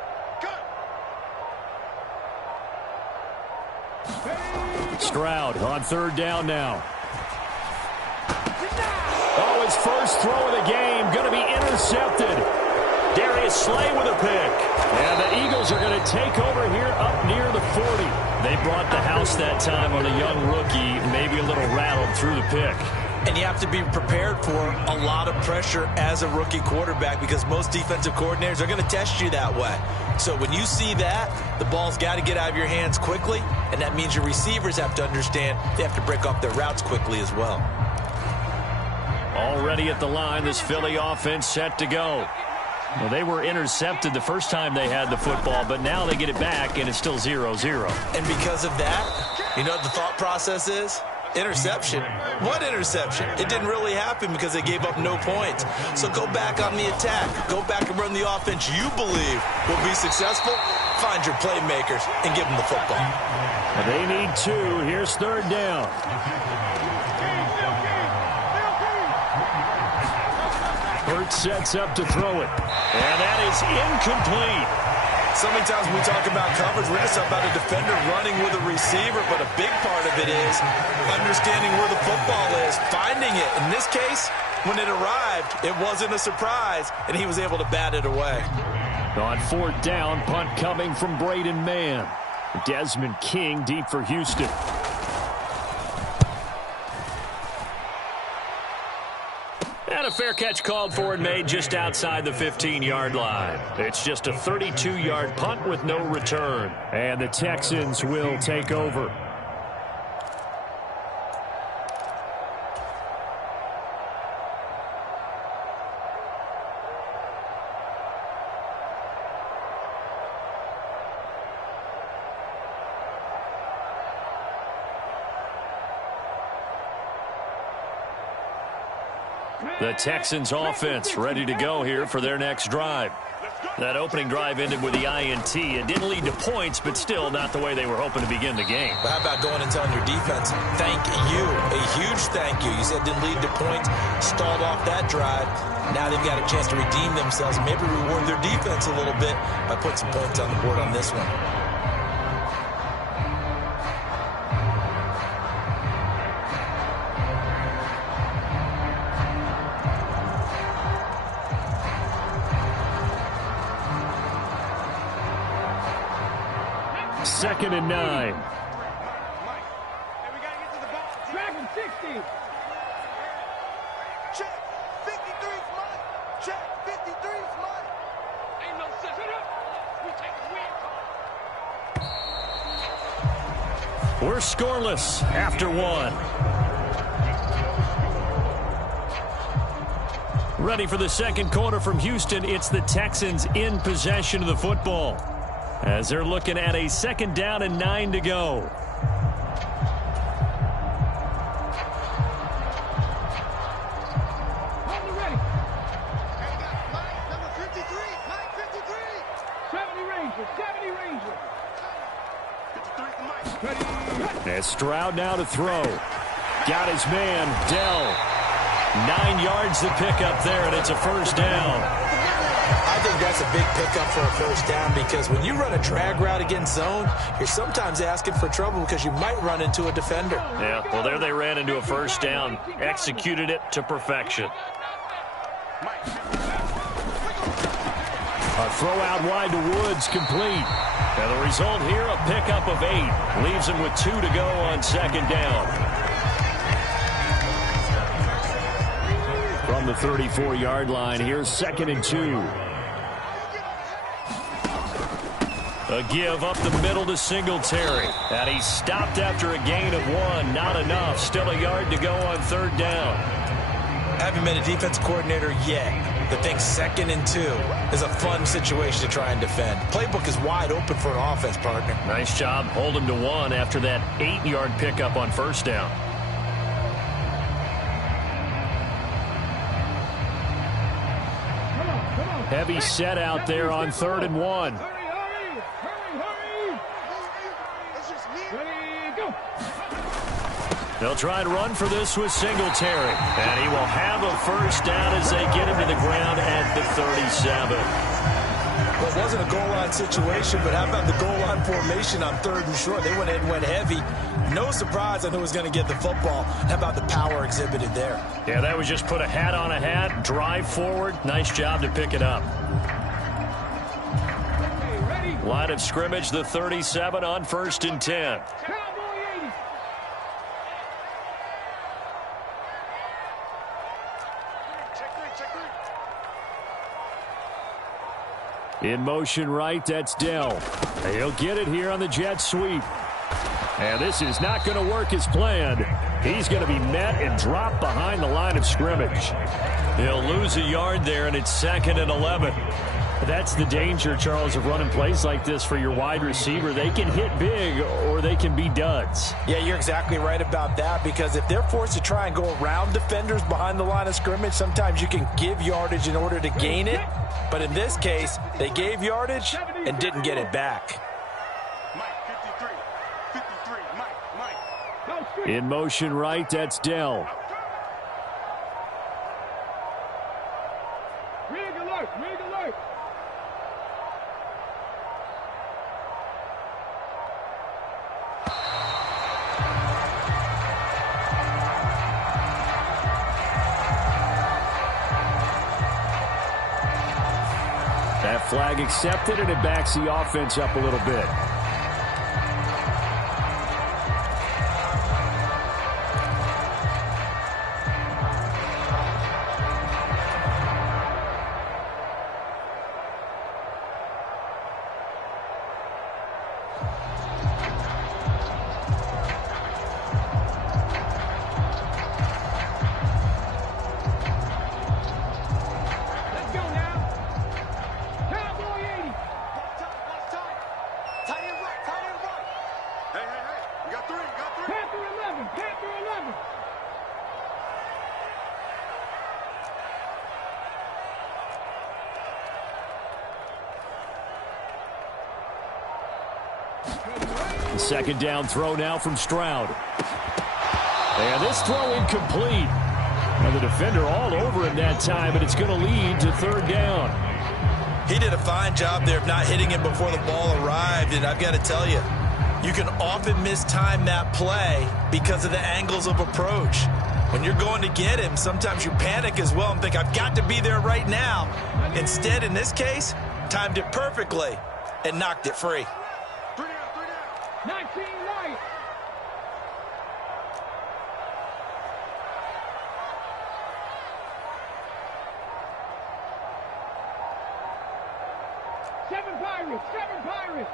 Cut. Stroud on 3rd down now. Oh, his first throw of the game going to be intercepted. Darius Slay with a pick. And the Eagles are going to take over here up near the 40. They brought the house that time on a young rookie, maybe a little rattled through the pick. And you have to be prepared for a lot of pressure as a rookie quarterback because most defensive coordinators are going to test you that way. So when you see that, the ball's got to get out of your hands quickly, and that means your receivers have to understand they have to break off their routes quickly as well. Already at the line, this Philly offense set to go. Well, they were intercepted the first time they had the football, but now they get it back, and it's still 0-0. And because of that, you know what the thought process is? Interception. What interception? It didn't really happen because they gave up no points. So go back on the attack. Go back and run the offense you believe will be successful. Find your playmakers and give them the football. They need 2. Here's 3rd down. Hurts sets up to throw it. And that is incomplete. So many times when we talk about coverage, we're just about a defender running with a receiver, but a big part of it is understanding where the football is, finding it. In this case, when it arrived, it wasn't a surprise, and he was able to bat it away. On 4th down, punt coming from Braden Mann. Desmond King deep for Houston. And a fair catch called for and made just outside the 15-yard line. It's just a 32-yard punt with no return. And the Texans will take over. The Texans offense ready to go here for their next drive. That opening drive ended with the INT. It didn't lead to points, but still not the way they were hoping to begin the game. But how about going and telling your defense, thank you, a huge thank you. You said didn't lead to points, stalled off that drive. Now they've got a chance to redeem themselves, maybe reward their defense a little bit by putting some points on the board on this one. Second and 9. Hey, we gotta get to the ball. Track him, 60. Check. 53's mine. Check. 53's mine. Ain't no such. We take a win. We're scoreless after 1. Ready for the second quarter from Houston. It's the Texans in possession of the football, as they're looking at a 2nd down and 9 to go. Hold it ready. Mike, number 53. Mike, 53. 70 Ranger. 70 Ranger. 53 Mike. And Stroud now to throw. Got his man, Dell. 9 yards to pick up there, and it's a 1st down. I think that's a big pickup for a 1st down because when you run a drag route against zone, you're sometimes asking for trouble because you might run into a defender. Yeah, well, there they ran into a 1st down, executed it to perfection. A throw out wide to Woods, complete. And the result here, a pickup of 8. Leaves him with 2 to go on 2nd down. From the 34-yard line, here's 2nd and 2. A give up the middle to Singletary. And he stopped after a gain of 1. Not enough. Still a yard to go on 3rd down. Haven't been a defense coordinator yet that thinks 2nd and 2 is a fun situation to try and defend. Playbook is wide open for an offense, partner. Nice job. Hold him to 1 after that 8-yard pickup on 1st down. Heavy set out there on 3rd and 1. Hurry. It's just me. Ready, go. They'll try and run for this with Singletary. And he will have a 1st down as they get him to the ground at the 37. Well, it wasn't a goal line situation, but how about the goal line formation on 3rd and short? They went ahead and went heavy. No surprise on who was going to get the football. How about the power exhibited there? Yeah, that was just put a hat on a hat, drive forward. Nice job to pick it up. Okay, ready. Line of scrimmage, the 37 on 1st and 10. Cowboy 80. Check three. In motion right, that's Dell. He'll get it here on the jet sweep. And this is not going to work as planned. He's going to be met and dropped behind the line of scrimmage. He'll lose a yard there, and it's 2nd and 11. That's the danger, Charles, of running plays like this for your wide receiver. They can hit big or they can be duds. Yeah, you're exactly right about that, because if they're forced to try and go around defenders behind the line of scrimmage, sometimes you can give yardage in order to gain it. But in this case, they gave yardage and didn't get it back. In motion right, that's Dell. Rig alert, rig alert. That flag accepted, and it backs the offense up a little bit. Second down throw now from Stroud. And this throw incomplete. And the defender all over him that time, and it's going to lead to 3rd down. He did a fine job there of not hitting him before the ball arrived, and I've got to tell you, you can often mistime that play because of the angles of approach. When you're going to get him, sometimes you panic as well and think, I've got to be there right now. Instead, in this case, timed it perfectly and knocked it free. 19 right. Seven Pirates.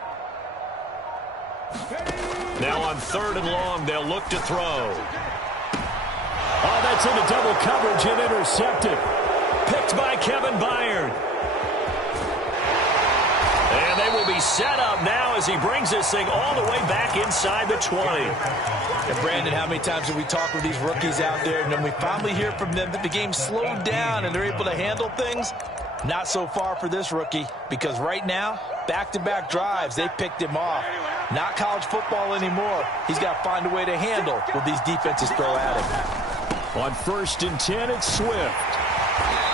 Now on 3rd and long, they'll look to throw. Oh, that's into double coverage and intercepted. Picked by Kevin Byard. And they will be set up now as he brings this thing all the way back inside the 20. And Brandon, how many times have we talked with these rookies out there, and then we finally hear from them that the game slowed down and they're able to handle things? Not so far for this rookie, because right now, back-to-back drives, they picked him off. Not college football anymore. He's got to find a way to handle what these defenses throw at him. On 1st and 10, it's Swift.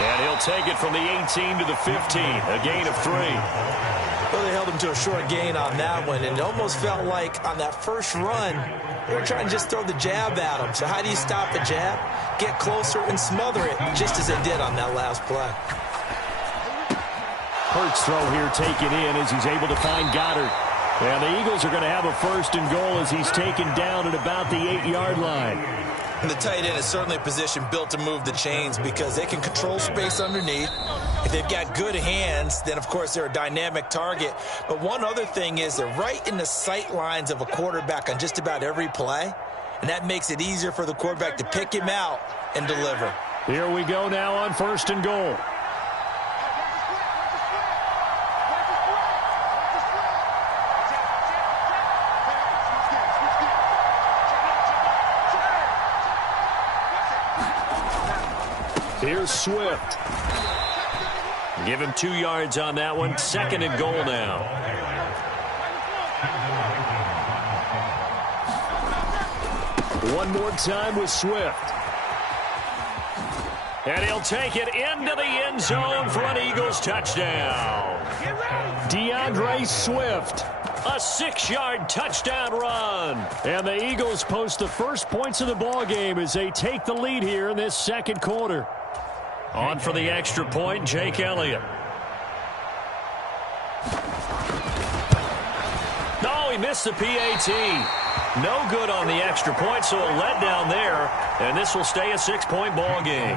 And he'll take it from the 18 to the 15, a gain of 3. Well, they held him to a short gain on that one, and it almost felt like on that first run, they were trying to just throw the jab at him. So how do you stop a jab? Get closer and smother it, just as they did on that last play. Hurts throw here taken in as he's able to find Goddard. And the Eagles are going to have a 1st and goal as he's taken down at about the 8-yard line. And the tight end is certainly a position built to move the chains because they can control space underneath. If they've got good hands, then, of course, they're a dynamic target. But one other thing is they're right in the sight lines of a quarterback on just about every play, and that makes it easier for the quarterback to pick him out and deliver. Here we go now on 1st and goal. Here's Swift. Give him 2 yards on that one. 2nd and goal now. One more time with Swift. And he'll take it into the end zone for an Eagles touchdown. DeAndre Swift. A 6-yard touchdown run. And the Eagles post the first points of the ball game as they take the lead here in this 2nd quarter. On for the extra point, Jake Elliott. No, he missed the PAT. No good on the extra point, so a letdown there. And this will stay a 6-point ball game.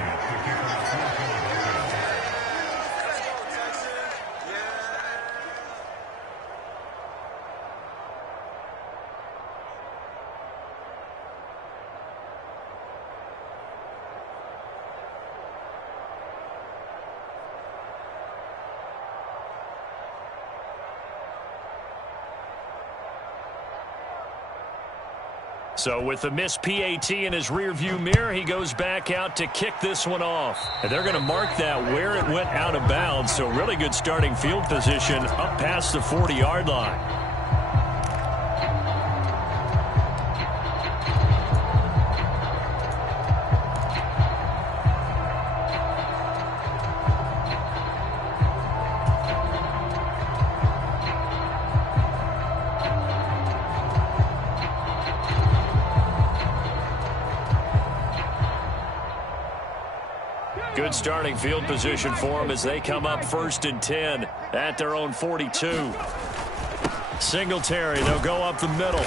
So with the missed PAT in his rearview mirror, he goes back out to kick this one off. And they're going to mark that where it went out of bounds. So really good starting field position up past the 40-yard line. Good starting field position for them as they come up 1st and 10 at their own 42. Singletary, they'll go up the middle.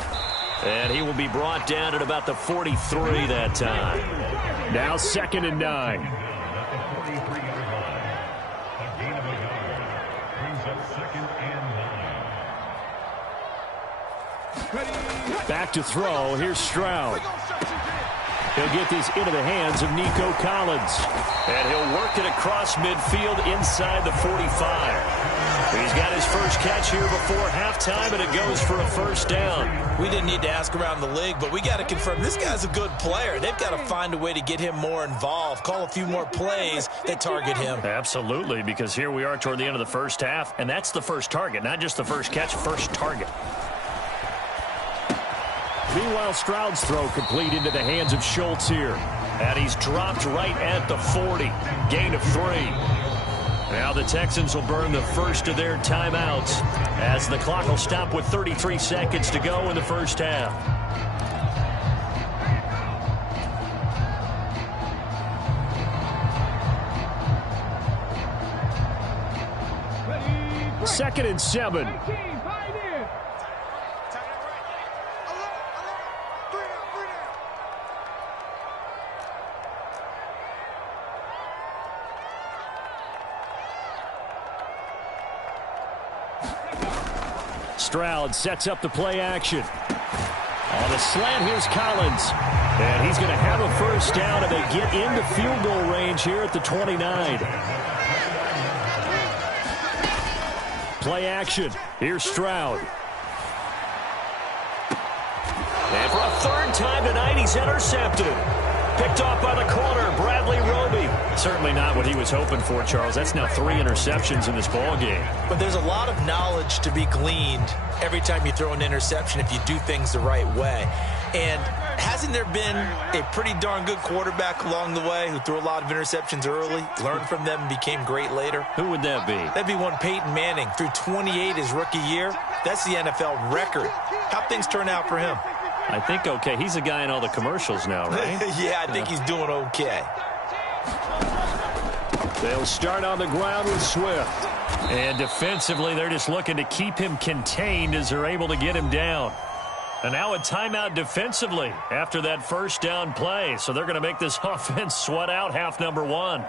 And he will be brought down at about the 43 that time. Now 2nd and 9. Back to throw. Here's Stroud. He'll get this into the hands of Nico Collins. And he'll work it across midfield inside the 45. He's got his first catch here before halftime, and it goes for a 1st down. We didn't need to ask around the league, but we got to confirm this guy's a good player. They've got to find a way to get him more involved, call a few more plays that target him. Absolutely, because here we are toward the end of the 1st half, and that's the first target, not just the first catch, first target. Meanwhile, Stroud's throw complete into the hands of Schultz here. And he's dropped right at the 40. Gain of 3. Now the Texans will burn the first of their timeouts as the clock will stop with 33 seconds to go in the 1st half. Second and 7. Stroud sets up the play action. On the slant, here's Collins. And he's going to have a 1st down, and they get into field goal range here at the 29. Play action. Here's Stroud. And for a 3rd time tonight, he's intercepted. Picked off by the corner, Bradley Roby. Certainly not what he was hoping for, Charles. That's now 3 interceptions in this ball game. But there's a lot of knowledge to be gleaned every time you throw an interception if you do things the right way. And hasn't there been a pretty darn good quarterback along the way who threw a lot of interceptions early, learned from them, and became great later? Who would that be? That'd be one Peyton Manning. Threw 28 his rookie year. That's the NFL record. How'd things turn out for him? I think okay. He's a guy in all the commercials now, right? Yeah, I think he's doing okay. They'll start on the ground with Swift. And defensively, they're just looking to keep him contained as they're able to get him down. And now a timeout defensively after that 1st down play. So they're going to make this offense sweat out half number 1.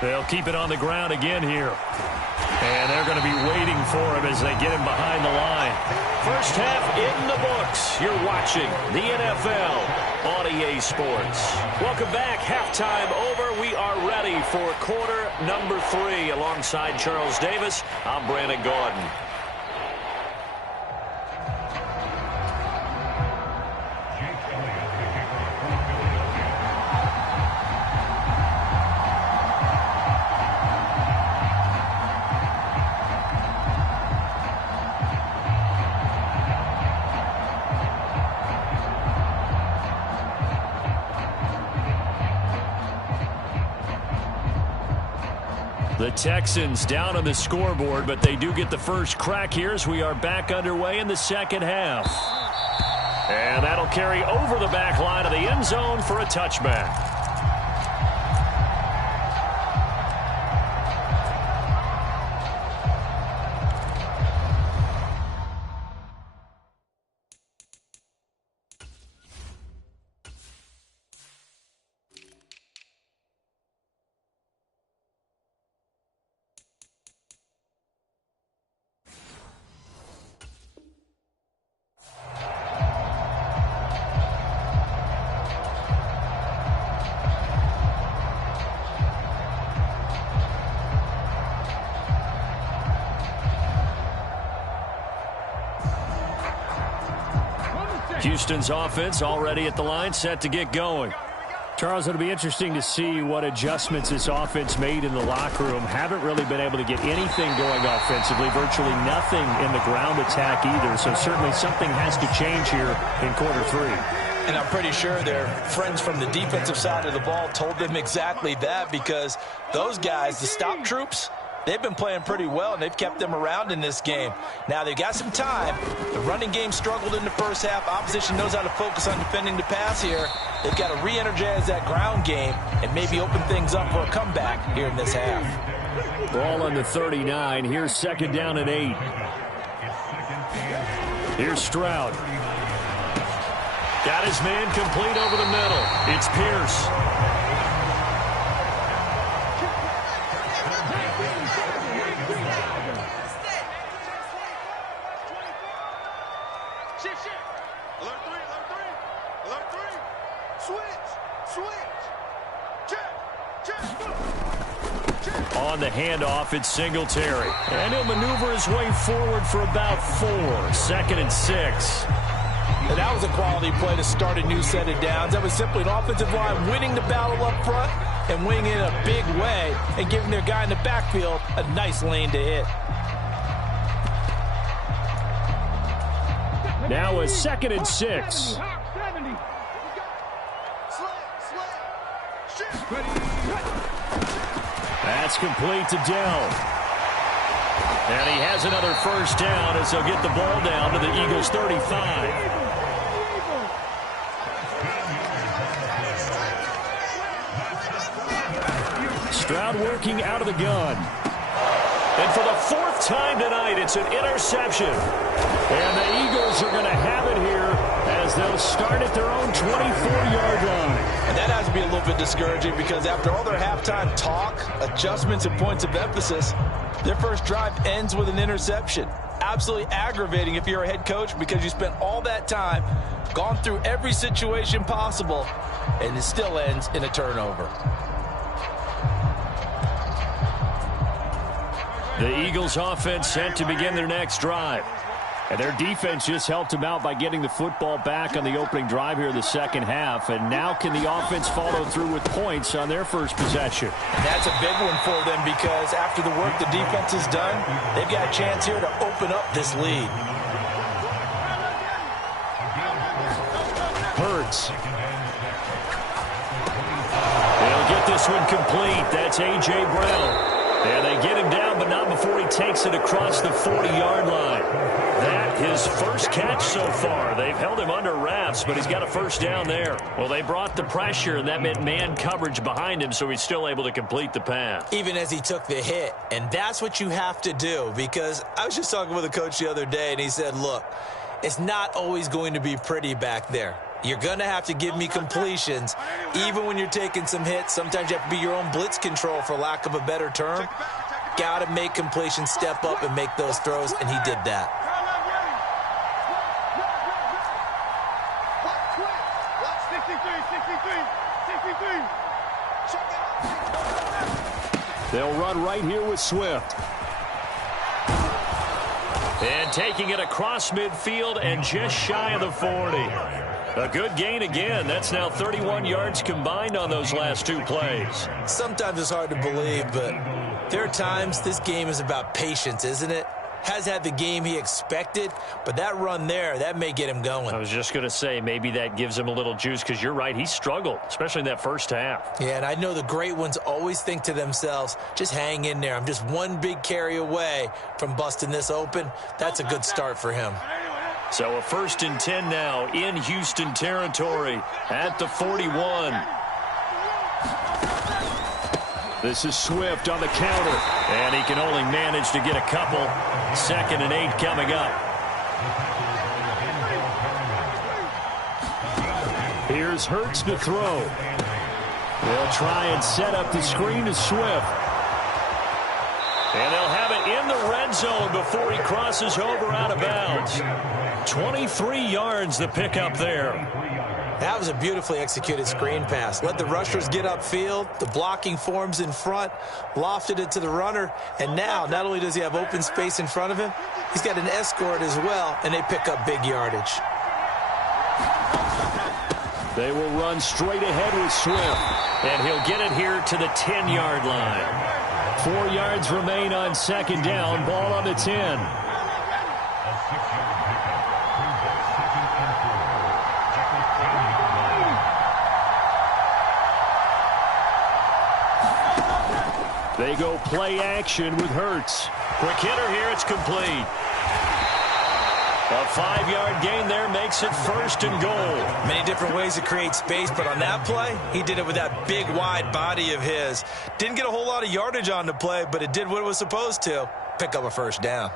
They'll keep it on the ground again here. And they're going to be waiting for him as they get him behind the line. 1st half in the books. You're watching the NFL on EA Sports. Welcome back. Halftime over. We are ready for quarter number 3. Alongside Charles Davis, I'm Brandon Gordon. The Texans down on the scoreboard, but they do get the first crack here as we are back underway in the 2nd half. And that'll carry over the back line of the end zone for a touchback. Houston's offense already at the line, set to get going. Charles, it'll be interesting to see what adjustments this offense made in the locker room. Haven't really been able to get anything going offensively, virtually nothing in the ground attack either. So certainly something has to change here in quarter three. And I'm pretty sure their friends from the defensive side of the ball told them exactly that, because those guys, the stop troops, they've been playing pretty well, and they've kept them around in this game. Now, they've got some time. The running game struggled in the first half. Opposition knows how to focus on defending the pass here. They've got to re-energize that ground game and maybe open things up for a comeback here in this half. Ball on the 39. Here's second down and 8. Here's Stroud. Got his man complete over the middle. It's Pierce. On the handoff, it's Singletary. And he'll maneuver his way forward for about 4. Second and 6. And that was a quality play to start a new set of downs. That was simply an offensive line winning the battle up front and winning it in a big way and giving their guy in the backfield a nice lane to hit. Now a second and 6. That's complete to Dell. And he has another first down as they'll get the ball down to the Eagles' 35. Stroud working out of the gun. And for the 4th time tonight, it's an interception. And the Eagles are going to have it here as they'll start at their own 24-yard line. And that has to be a little bit discouraging, because after all their halftime talk, adjustments, and points of emphasis, their first drive ends with an interception. Absolutely aggravating if you're a head coach, because you spent all that time, gone through every situation possible, and it still ends in a turnover. The Eagles offense set to begin their next drive. And their defense just helped them out by getting the football back on the opening drive here in the second half. And now can the offense follow through with points on their first possession? And that's a big one for them, because after the work the defense has done, they've got a chance here to open up this lead. Hurts. They'll get this one complete. That's A.J. Brown. And they get him down, but not before he takes it across the 40-yard line. That his first catch so far. They've held him under wraps, but he's got a first down there. Well, they brought the pressure, and that meant man coverage behind him, so he's still able to complete the pass. Even as he took the hit. And that's what you have to do, because I was just talking with a coach the other day, and he said, look, it's not always going to be pretty back there. You're going to have to give me completions. Even when you're taking some hits, sometimes you have to be your own blitz control, for lack of a better term. Got to make completions, step up, and make those throws, and he did that. They'll run right here with Swift. And taking it across midfield and just shy of the 40. A good gain again. That's now 31 yards combined on those last 2 plays. Sometimes it's hard to believe, but there are times this game is about patience, isn't it? Has had the game he expected, but that run there, that may get him going. I was just going to say, maybe that gives him a little juice, because you're right, he struggled, especially in that first half. Yeah, and I know the great ones always think to themselves, just hang in there. I'm just one big carry away from busting this open. That's a good start for him. So a 1st and 10 now in Houston territory at the 41. This is Swift on the counter. And he can only manage to get a couple. 2nd and 8 coming up. Here's Hurts to throw. They'll try and set up the screen to Swift. And they'll have it in the red zone before he crosses over out of bounds. 23 yards the pickup there. That was a beautifully executed screen pass. Let the rushers get upfield. The blocking forms in front. Lofted it to the runner. And now, not only does he have open space in front of him, he's got an escort as well, and they pick up big yardage. They will run straight ahead with Swift. And he'll get it here to the 10-yard line. 4 yards remain on second down. Ball on the 10. They go play action with Hurts. Quick hitter here. It's complete. A 5-yard gain there makes it 1st and goal. Many different ways to create space, but on that play, he did it with that big, wide body of his. Didn't get a whole lot of yardage on the play, but it did what it was supposed to. Pick up a 1st down.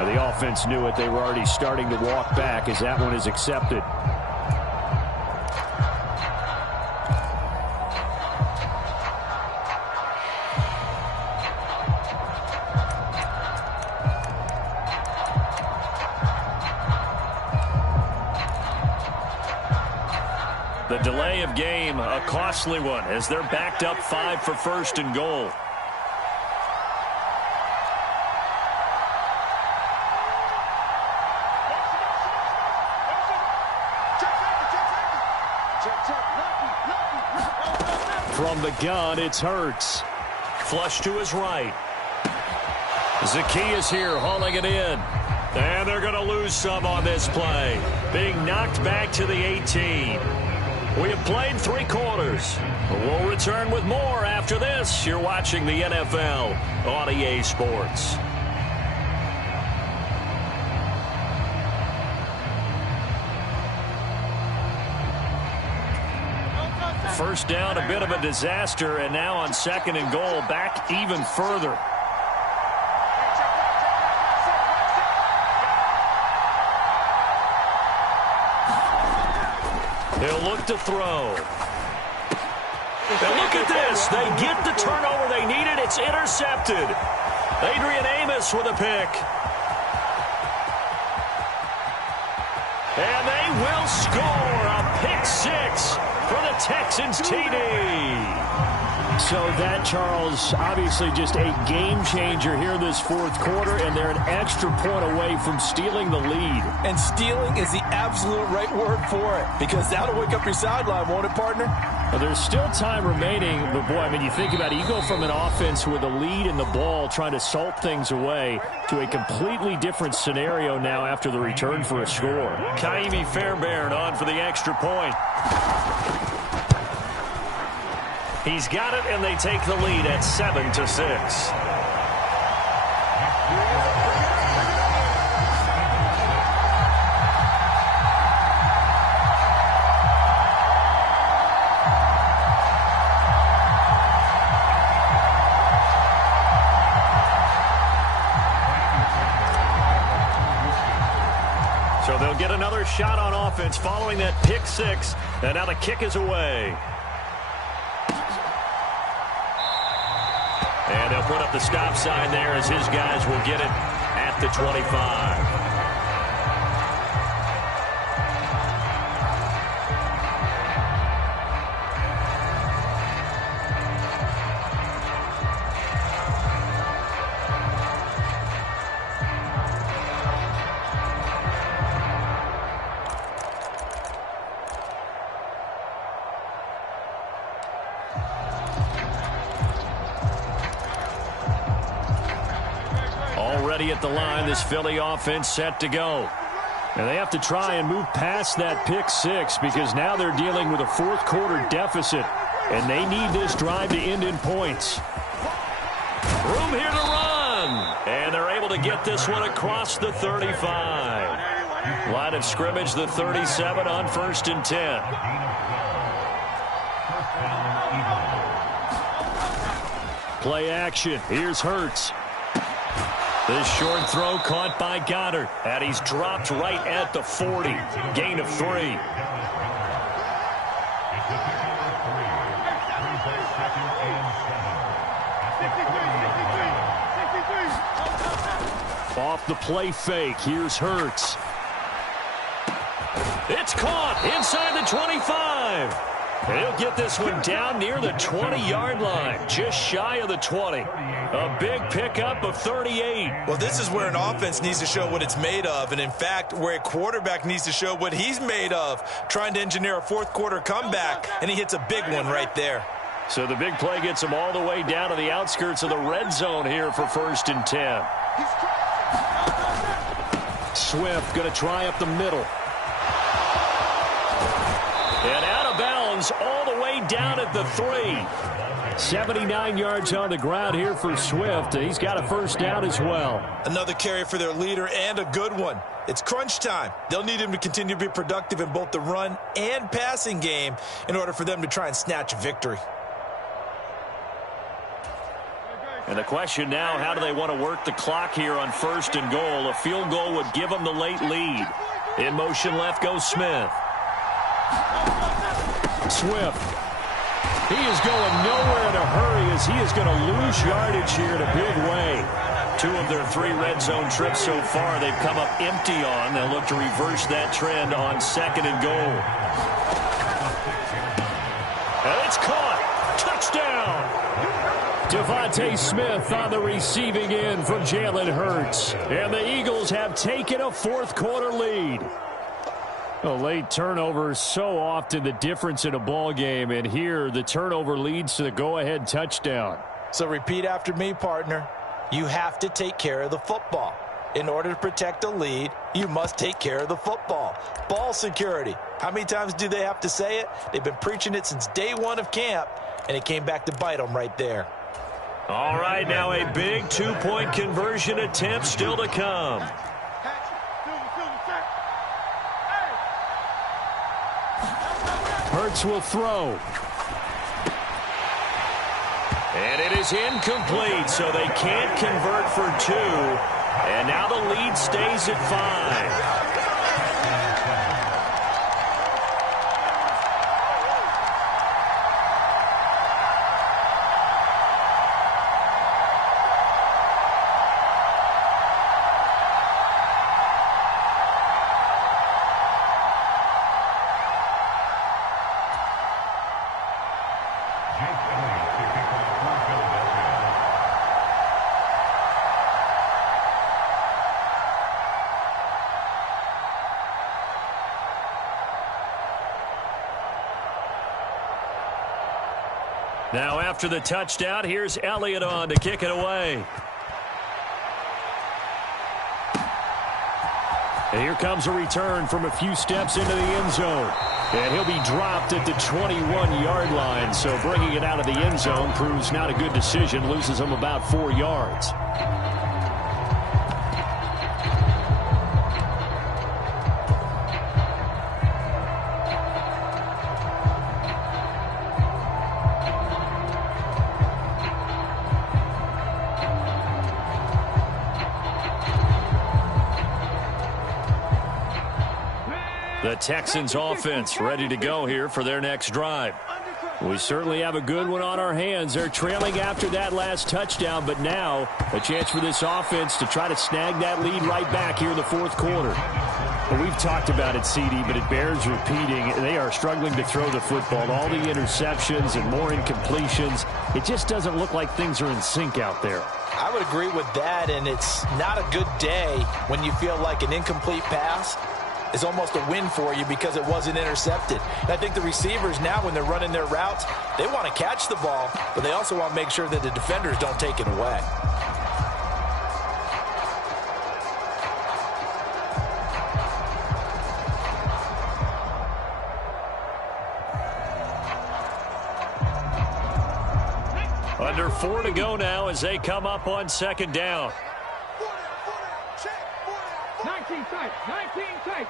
The offense knew it. They were already starting to walk back as that one is accepted. The delay of game, a costly one, as they're backed up 5 for 1st and goal. From the gun, it's Hurts. Flush to his right. Zacchaeus here hauling it in. And they're going to lose some on this play. Being knocked back to the 18. We have played 3 quarters. We'll return with more after this. You're watching the NFL on EA Sports. First down, a bit of a disaster, and now on 2nd and goal, back even further. He'll look to throw. And look at this. They get the turnover they needed. It's intercepted. Adrian Amos with a pick. And they will score a pick 6 for the Texans TD. So that, Charles, obviously just a game changer here this 4th quarter, and they're an extra point away from stealing the lead. And stealing is the absolute right word for it, because that'll wake up your sideline, won't it, partner? Well, there's still time remaining, but boy, I mean, you think about it, you go from an offense with a lead in the ball trying to salt things away to a completely different scenario now after the return for a score. Kaimi Fairbairn on for the extra point. He's got it, and they take the lead at 7-6. So they'll get another shot on offense following that pick 6, and now the kick is away. And they'll put up the stop sign there as his guys will get it at the 25. Already at the line, this Philly offense set to go. And they have to try and move past that pick 6 because now they're dealing with a 4th quarter deficit, and they need this drive to end in points. Room here to run, and they're able to get this one across the 35. Line of scrimmage, the 37 on 1st and 10. Play action. Here's Hurts. This short throw caught by Goddard, and he's dropped right at the 40. Gain of 3. Off the play fake, here's Hurts. It's caught inside the 25. He'll get this one down near the 20-yard line, just shy of the 20. A big pickup of 38. Well, this is where an offense needs to show what it's made of, and in fact, where a quarterback needs to show what he's made of, trying to engineer a fourth-quarter comeback, and he hits a big one right there. So the big play gets him all the way down to the outskirts of the red zone here for 1st and 10. Swift going to try up the middle. And out of bounds all the way down at the 3. 79 yards on the ground here for Swift. He's got a first down as well. Another carry for their leader, and a good one. It's crunch time. They'll need him to continue to be productive in both the run and passing game in order for them to try and snatch a victory. And the question now, how do they want to work the clock here on 1st and goal? A field goal would give them the late lead. In motion left goes Smith. Swift. He is going nowhere in a hurry as he is going to lose yardage here in a big way. 2 of their 3 red zone trips so far they've come up empty on. They'll look to reverse that trend on 2nd and goal. And it's caught. Touchdown. Devontae Smith on the receiving end from Jalen Hurts. And the Eagles have taken a fourth-quarter lead. A late turnover is so often the difference in a ball game, and here the turnover leads to the go-ahead touchdown. So repeat after me, partner. You have to take care of the football. In order to protect a lead, you must take care of the football. Ball security. How many times do they have to say it? They've been preaching it since day 1 of camp, and it came back to bite them right there. All right, now a big 2-point conversion attempt still to come. Hurts will throw. And it is incomplete, so they can't convert for 2. And now the lead stays at 5. Now after the touchdown, here's Elliott on to kick it away. And here comes a return from a few steps into the end zone. And he'll be dropped at the 21-yard line. So bringing it out of the end zone proves not a good decision. Loses him about 4 yards. The Texans offense ready to go here for their next drive. We certainly have a good one on our hands. They're trailing after that last touchdown, but now a chance for this offense to try to snag that lead right back here in the fourth quarter. Well, we've talked about it, CD, but it bears repeating. They are struggling to throw the football. All the interceptions and more incompletions. It just doesn't look like things are in sync out there. I would agree with that, and it's not a good day when you feel like an incomplete pass is almost a win for you because it wasn't intercepted. And I think the receivers now, when they're running their routes, they want to catch the ball, but they also want to make sure that the defenders don't take it away. Under 4 to go now as they come up on second down. 19 tight, 19 tight.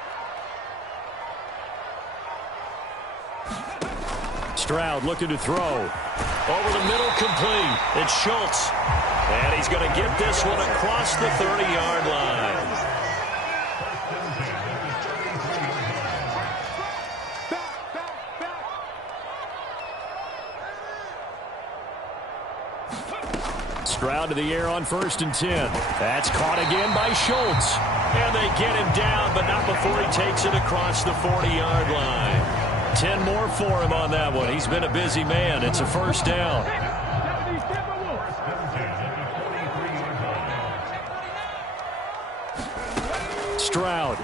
Stroud looking to throw. Over the middle, complete. It's Schultz. And he's going to get this one across the 30-yard line. Stroud to the air on 1st and 10. That's caught again by Schultz. And they get him down, but not before he takes it across the 40-yard line. 10 more for him on that one. He's been a busy man. It's a 1st down. Stroud.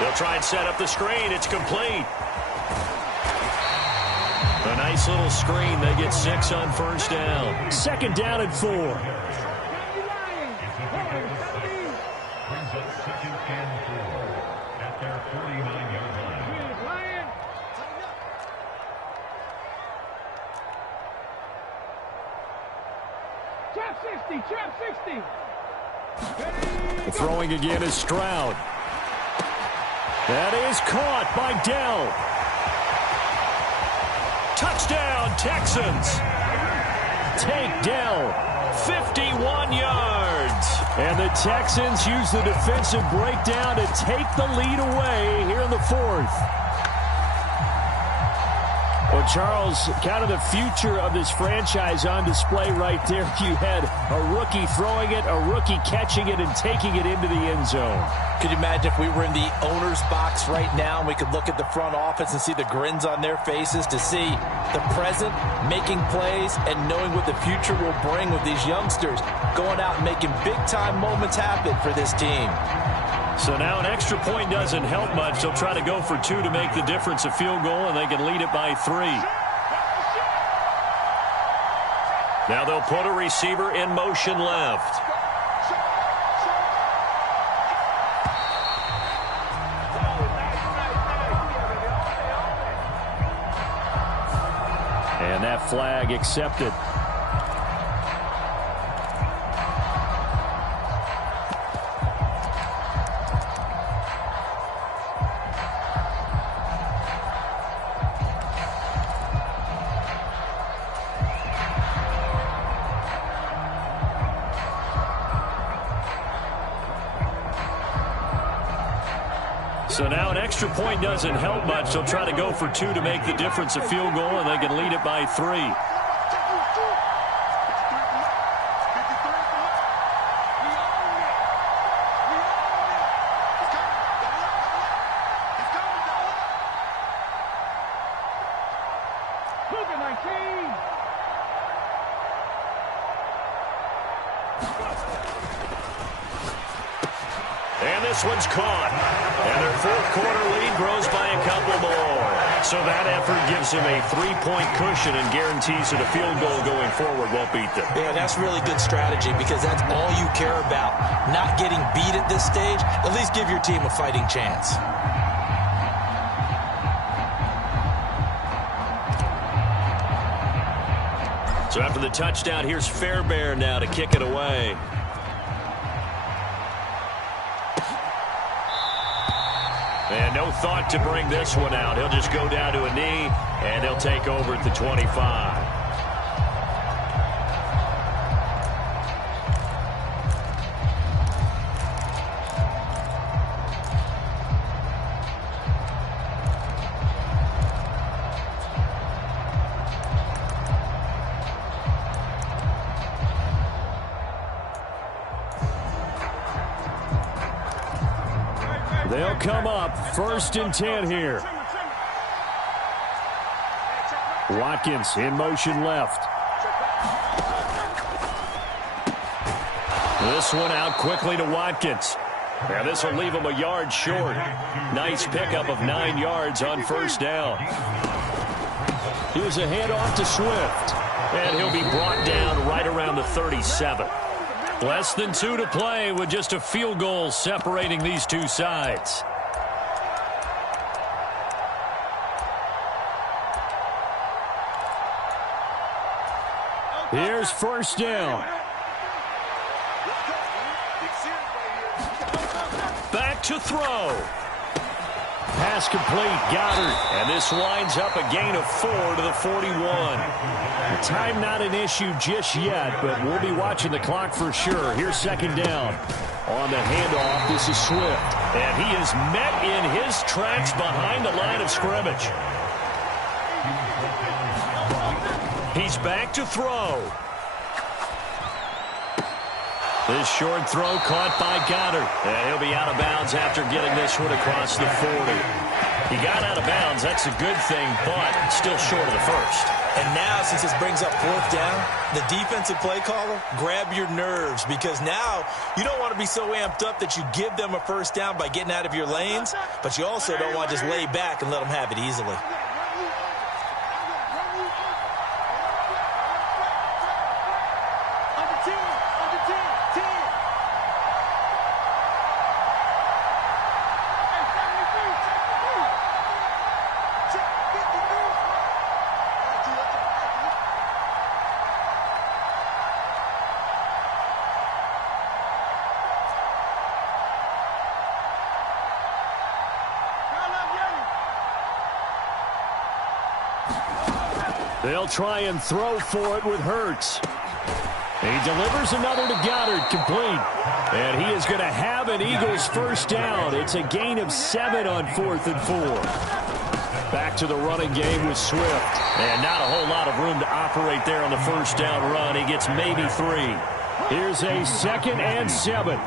They'll try and set up the screen. It's complete. A nice little screen. They get 6 on 1st down. 2nd down and 4. Brings up 2nd and 4 at their 49-yard line. Trap 60, trap 60. Throwing again is Stroud. That is caught by Dell. Touchdown, Texans. Take Dell. 51 yards. And the Texans use the defensive breakdown to take the lead away here in the 4th. Well, Charles, kind of the future of this franchise on display right there. You had a rookie throwing it, a rookie catching it, and taking it into the end zone. Could you imagine if we were in the owner's box right now and we could look at the front office and see the grins on their faces, to see the present making plays and knowing what the future will bring with these youngsters going out and making big-time moments happen for this team. So now an extra point doesn't help much. They'll try to go for 2 to make the difference a field goal, and they can lead it by 3. Now they'll put a receiver in motion left. And that flag accepted. So now an extra point doesn't help much. They'll try to go for 2 to make the difference a field goal, and they can lead it by 3. And this one's caught. And their 4th quarter lead grows by a couple more. So that effort gives them a 3-point cushion and guarantees that a field goal going forward won't beat them. Yeah, that's really good strategy because that's all you care about. Not getting beat at this stage. At least give your team a fighting chance. So after the touchdown, here's Fairbairn now to kick it away. And no thought to bring this one out. He'll just go down to a knee, and he'll take over at the 25. They'll come up 1st and 10 here. Watkins in motion left. This one out quickly to Watkins. Now this will leave him a yard short. Nice pickup of 9 yards on 1st down. Here's a handoff to Swift. And he'll be brought down right around the 37. Less than 2 to play with just a field goal separating these two sides. Here's 1st down. Back to throw. Pass complete. Goddard. And this winds up a gain of 4 to the 41. Time not an issue just yet, but we'll be watching the clock for sure. Here's 2nd down. On the handoff, this is Swift. And he is met in his tracks behind the line of scrimmage. He's back to throw. This short throw caught by Goddard. And he'll be out of bounds after getting this one across the 40. He got out of bounds. That's a good thing, but still short of the first. And now, since this brings up fourth down, the defensive play caller, grab your nerves, because now you don't want to be so amped up that you give them a first down by getting out of your lanes, but you also don't want to just lay back and let them have it easily. They'll try and throw for it with Hurts. He delivers another to Goddard, complete. And he is going to have an Eagles first down. It's a gain of 7 on 4th and 4. Back to the running game with Swift. And not a whole lot of room to operate there on the first down run. He gets maybe 3. Here's a 2nd and 7.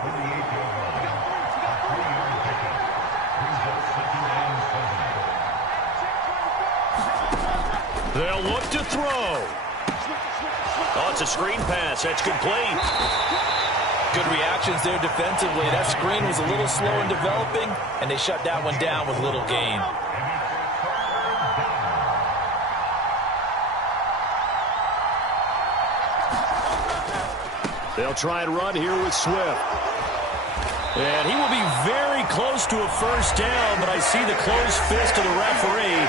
They'll look to throw. Oh, it's a screen pass. That's complete. Good reactions there defensively. That screen was a little slow in developing, and they shut that one down with little gain. They'll try and run here with Swift. And he will be very close to a first down, but I see the closed fist of the referee,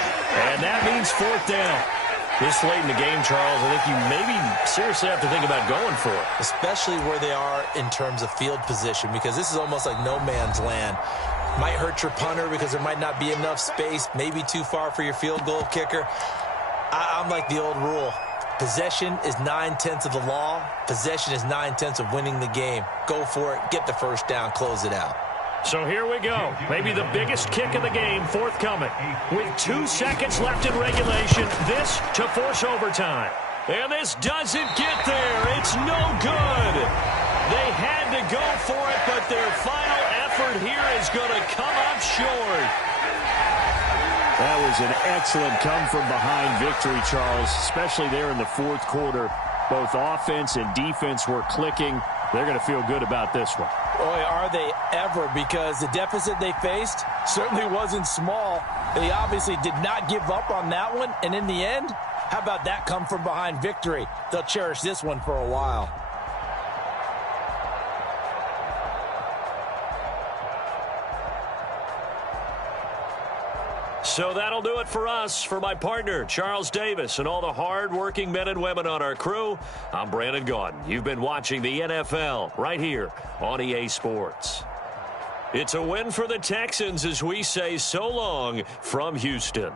and that means 4th down. This late in the game, Charles, I think you maybe seriously have to think about going for it. Especially where they are in terms of field position, because this is almost like no man's land. Might hurt your punter because there might not be enough space, maybe too far for your field goal kicker. I'm like the old rule. Possession is 9/10 of the law. Possession is 9/10 of winning the game. Go for it. Get the first down. Close it out. So here we go. Maybe the biggest kick of the game forthcoming. With 2 seconds left in regulation, this to force overtime. And this doesn't get there. It's no good. They had to go for it, but their final effort here is going to come up short. That was an excellent come-from-behind victory, Charles, especially there in the 4th quarter. Both offense and defense were clicking. They're going to feel good about this one. Boy, are they ever, because the deficit they faced certainly wasn't small. They obviously did not give up on that one, and in the end, how about that come-from-behind victory? They'll cherish this one for a while. So that'll do it for us. For my partner, Charles Davis, and all the hard-working men and women on our crew, I'm Brandon Gaudin. You've been watching the NFL right here on EA Sports. It's a win for the Texans as we say so long from Houston.